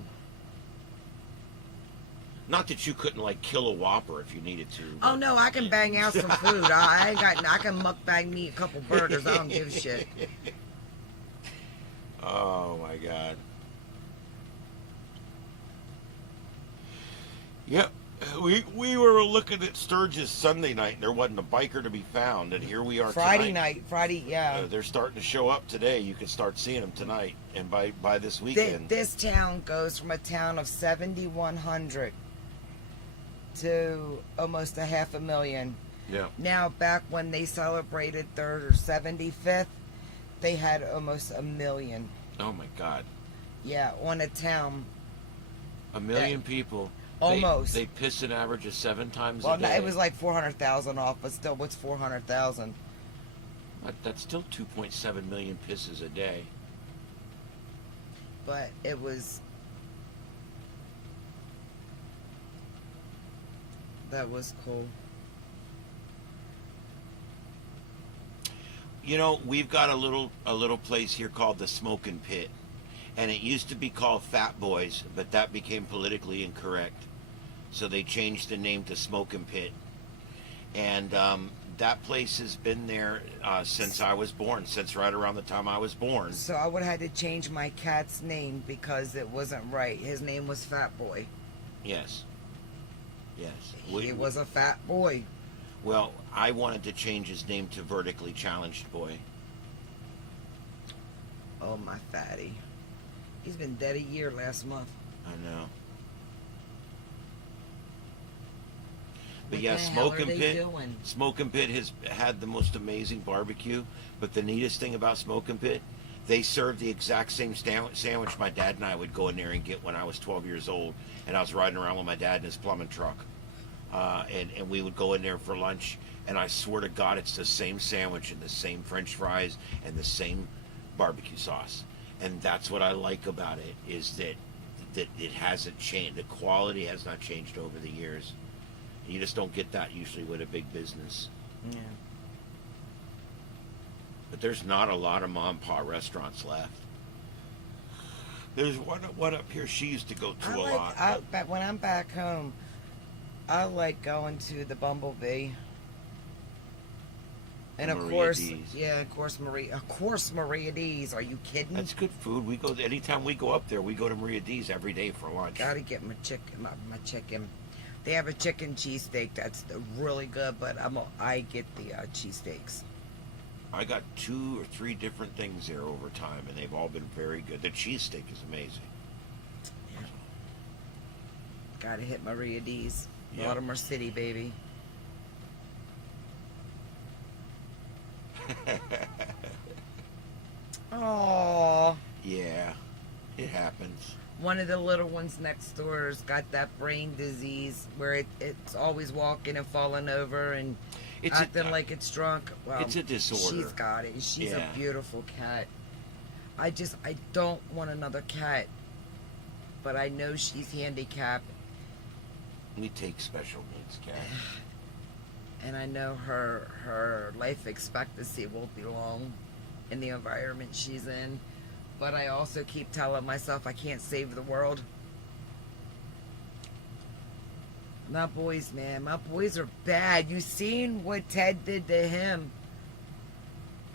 Not that you couldn't like kill a Whopper if you needed to. Oh no, I can bang out some food. I can mukbang me a couple burgers. I don't give a shit. Oh my God. Yep. We were looking at Sturgis Sunday night, and there wasn't a biker to be found, and here we are Friday tonight. Yeah. They're starting to show up today. You can start seeing them tonight, and by this weekend. This town goes from a town of 7,100 to almost 500,000. Yeah. Now, back when they celebrated their 75th, they had almost 1 million. Oh my God. Yeah, on a town. 1 million people. Almost. They piss an average of 7 times Well, a day. it was like 400,000 off, but still, what's 400,000? That's still 2.7 million pisses a day. But it was... That was cool. You know, we've got a little place here called the Smoking Pit, and it used to be called Fat Boys, but that became politically incorrect, so they changed the name to Smoking Pit. And that place has been there since I was born, since right around the time I was born. So I would have had to change my cat's name because it wasn't right. His name was Fat Boy. Yes. Yes. He was a fat boy. Well, I wanted to change his name to Vertically Challenged Boy. Oh, my fatty. He's been dead a year last month. I know. But What yeah, the hell are Smoking they Pit. doing? Smoking Pit has had the most amazing barbecue. But the neatest thing about Smoking Pit, they serve the exact same sandwich my dad and I would go in there and get when I was 12 years old, and I was riding around with my dad in his plumbing truck. And we would go in there for lunch, and I swear to God, it's the same sandwich and the same French fries and the same barbecue sauce. And that's what I like about it, is that it hasn't changed. The quality has not changed over the years. You just don't get that usually with a big business. Yeah. But there's not a lot of mom and pop restaurants left. There's one up here she used to go to a lot. But when I'm back home, I like going to the Bumblebee. And of Maria course, D's. yeah, of course, Maria D's. Are you kidding? That's good food. We go anytime we go up there. We go to Maria D's every day for lunch. Gotta get my chicken. They have a chicken cheesesteak that's really good, but I get the cheesesteaks. I got 2 or 3 different things there over time, and they've all been very good. The cheesesteak is amazing. Yeah. Gotta hit Maria D's. Yep. Baltimore City, baby. Oh. Yeah, it happens. One of the little ones next door's got that brain disease where it's always walking and falling over and acting like it's drunk. Well, it's a disorder. She's got it. She's Yeah. a beautiful cat. I don't want another cat, but I know she's handicapped, We take special needs cats. and I know her life expectancy won't be long in the environment she's in. But I also keep telling myself I can't save the world. My boys, man, my boys are bad. You seen what Ted did to him?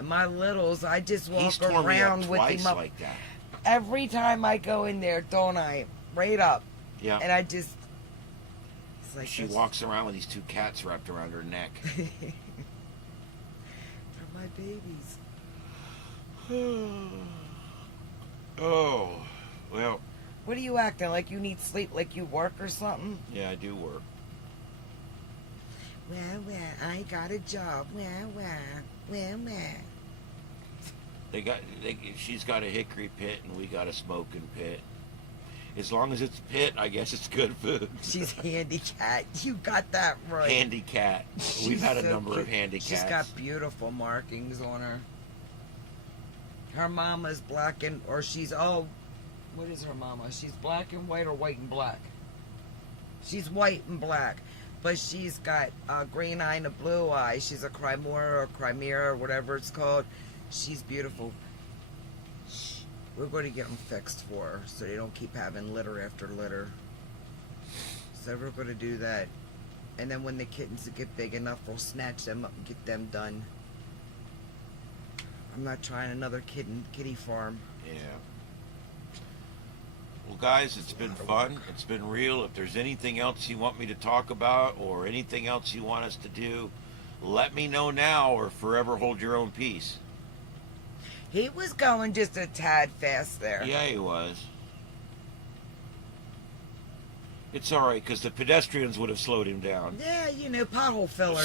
My littles, I just He's walk torn me up around with twice him up. like that. Every time I go in there, don't I? Right up. Yeah. And I just... It's like She walks around with these 2 cats wrapped around her neck. They're my babies. Oh, well, What are you acting like? You need sleep like you work or something? yeah, I do work. Well, I got a job. Well. She's got a hickory pit and we got a smoking pit. As long as it's pit, I guess it's good food. She's handicapped. You got that right. Handy cat. We've She's had a so number of cute. handy She's cats. got beautiful markings on her. Her mama's black and, or she's, what is her mama? She's black and white or white and black? She's white and black. But she's got a green eye and a blue eye. She's a Crimora or Crimea or whatever it's called. She's beautiful. We're going to get them fixed for her so they don't keep having litter after litter. So we're going to do that. And then when the kittens get big enough, we'll snatch them up and get them done. I'm not trying another kitty farm. Yeah. Well, guys, it's been fun. It's been real. If there's anything else you want me to talk about or anything else you want us to do, let me know now or forever hold your own peace. He was going just a tad fast there. Yeah, he was. It's all right, because the pedestrians would have slowed him down. Yeah, pothole filler.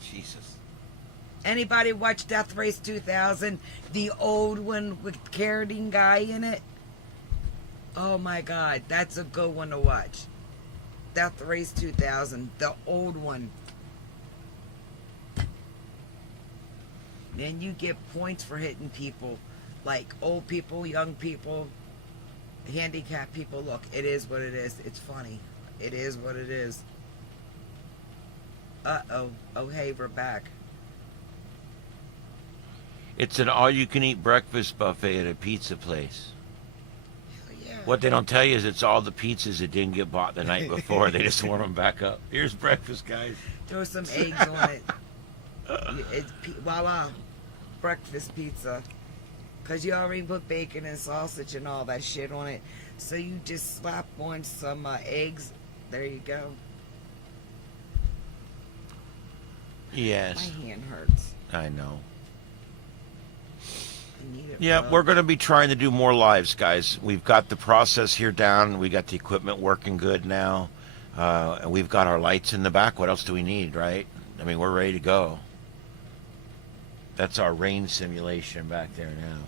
Jesus. Anybody watch Death Race 2000? The old one with Carradine guy in it? Oh my God, that's a good one to watch. Death Race 2000, the old one. Then you get points for hitting people, like old people, young people, handicapped people. Look, it is what it is. It's funny. It is what it is. Uh-oh. Oh, hey, we're back. It's an all-you-can-eat breakfast buffet at a pizza place. Hell yeah. What they don't tell you is it's all the pizzas that didn't get bought the night before. They just warm them back up. Here's breakfast, guys. Throw some eggs on it. It's voila. Breakfast pizza. Because you already put bacon and sausage and all that shit on it. So you just slap on some eggs. There you go. Yes. My hand hurts. I know. I need it. Yeah, rubbed. we're going to be trying to do more lives, guys. We've got the process here down. We got the equipment working good now. And we've got our lights in the back. What else do we need, right? I mean, we're ready to go. That's our rain simulation back there now.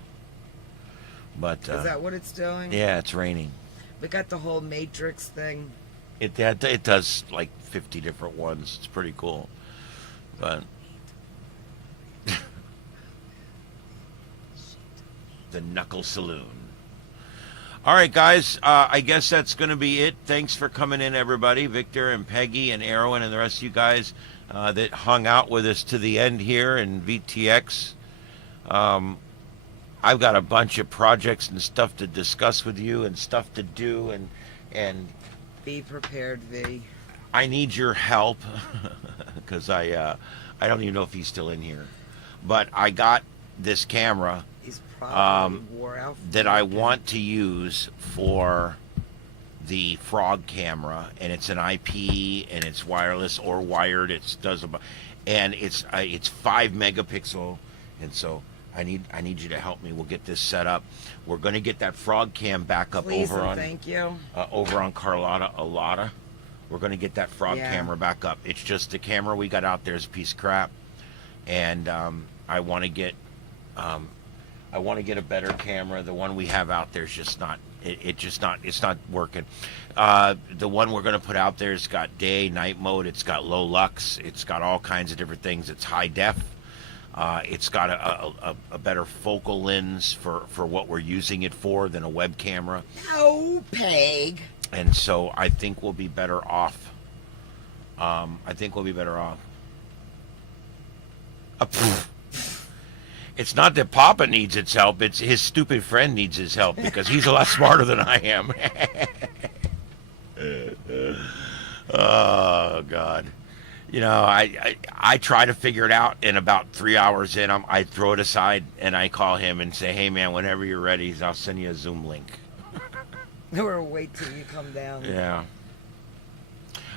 But Is that what it's doing? yeah, it's raining. We got the whole Matrix thing. It does like 50 different ones. It's pretty cool. But the Knuckle Saloon. All right, guys. I guess that's going to be it. Thanks for coming in, everybody. Victor and Peggy and Erwin and the rest of you guys that hung out with us to the end here in VTX. I've got a bunch of projects and stuff to discuss with you and stuff to do, and Be prepared, V. I need your help because I don't even know if he's still in here. but I got this camera He's probably wore out. that I want to use for the frog camera, and it's an IP, and it's wireless or wired. And it's 5 megapixel, and so I need you to help me. We'll get this set up. We're going to get that frog cam back up Please over and on thank you. Over on Carlotta Alata. We're going to get that frog Yeah. camera back up. It's just the camera we got out there is a piece of crap, and I want to get a better camera. The one we have out there is just not. It's not working. The one we're going to put out there has got day, night mode. It's got low lux. It's got all kinds of different things. It's high def. It's got a better focal lens for what we're using it for than a web camera. No, Peg. And so I think we'll be better off. It's not that Papa needs its help. It's his stupid friend needs his help because he's a lot smarter than I am. Oh, God. You know, I try to figure it out, and about 3 hours in, I throw it aside, and I call him and say, hey, man, whenever you're ready, I'll send you a Zoom link. Or wait till you come down. Yeah.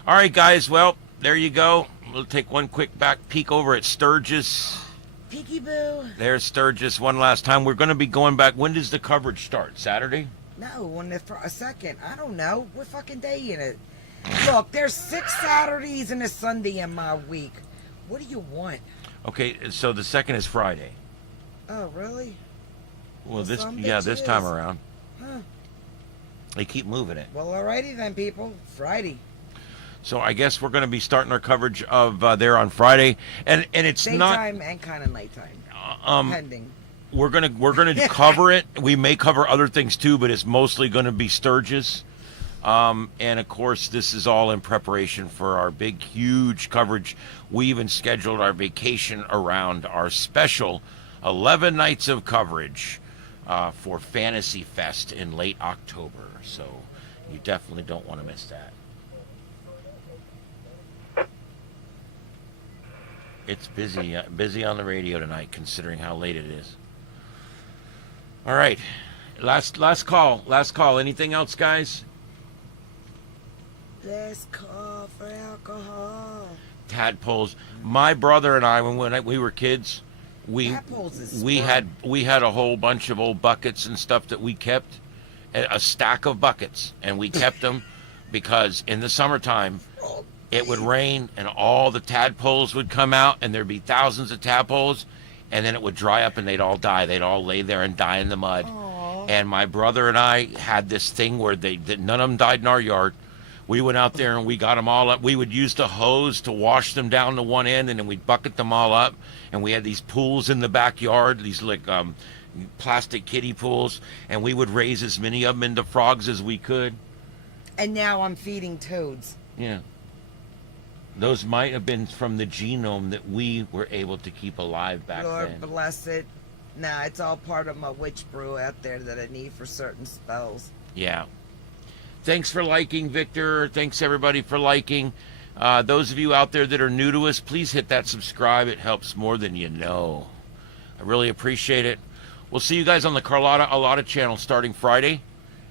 All right, guys. Well, there you go. We'll take one quick back peek over at Sturgis. Peekaboo. There's Sturgis one last time. We're going to be going back. When does the coverage start? Saturday? No, for a second. I don't know. What fucking day in it? Look, there's 6 Saturdays and a Sunday in my week. What do you want? Okay, so the second is Friday. Oh, really? Well, this time bitches. around. Huh. They keep moving it. Well, alrighty then, people. Friday. So I guess we're going to be starting our coverage of there on Friday, and it's Daytime and kind of nighttime, depending. We're gonna cover it. We may cover other things too, but it's mostly going to be Sturgis. And of course, this is all in preparation for our big, huge coverage. We even scheduled our vacation around our special 11 nights of coverage for Fantasy Fest in late October. So you definitely don't want to miss that. It's busy on the radio tonight, considering how late it is. All right, last call. Anything else, guys? Let's call for alcohol. Tadpoles. My brother and I, when we were kids, we had a whole bunch of old buckets and stuff that we kept, a stack of buckets, and we kept them because in the summertime it would rain and all the tadpoles would come out, and there'd be thousands of tadpoles, and then it would dry up and they'd all die. They'd all lay there and die in the mud. Aww. And my brother and I had this thing where none of them died in our yard. We went out there and we got them all up. We would use the hose to wash them down to one end, and then we'd bucket them all up. And we had these pools in the backyard, these like plastic kiddie pools, and we would raise as many of them into frogs as we could. And now I'm feeding toads. Yeah. Those might have been from the genome that we were able to keep alive back Lord then. bless it. Nah, it's all part of my witch brew out there that I need for certain spells. Yeah. Thanks for liking, Victor. Thanks, everybody, for liking. Those of you out there that are new to us, please hit that subscribe. It helps more than you know. I really appreciate it. We'll see you guys on the Carlotta Alata channel starting Friday.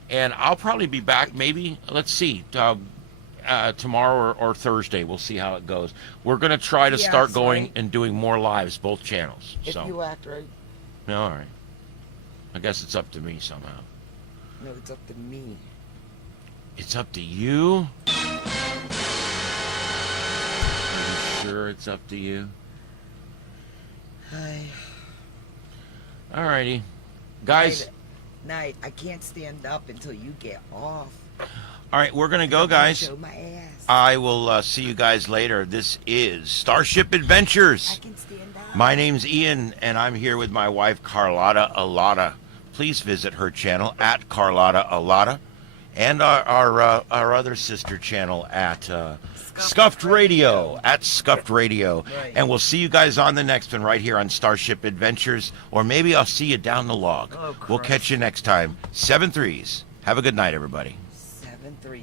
And I'll probably be back maybe, let's see, tomorrow or Thursday. We'll see how it goes. We're going to try to start going and doing more lives, both channels. If you act right. All right. I guess it's up to me somehow. No, it's up to me. It's up to you? Are you sure it's up to you? Hi. Alrighty. Guys. Night. I can't stand up until you get off. Alright, we're going to go, guys. Show my ass. I will see you guys later. This is Starship Adventures. I can stand up. My name's Ian, and I'm here with my wife, Carlotta Alata. Please visit her channel at Carlotta Alata. And our other sister channel at Scuffed Radio. At Scuffed Radio. Right. And we'll see you guys on the next one right here on Starship Adventures. Or maybe I'll see you down the log. Oh, we'll catch you next time. 7 3s. Have a good night, everybody. 7 3s.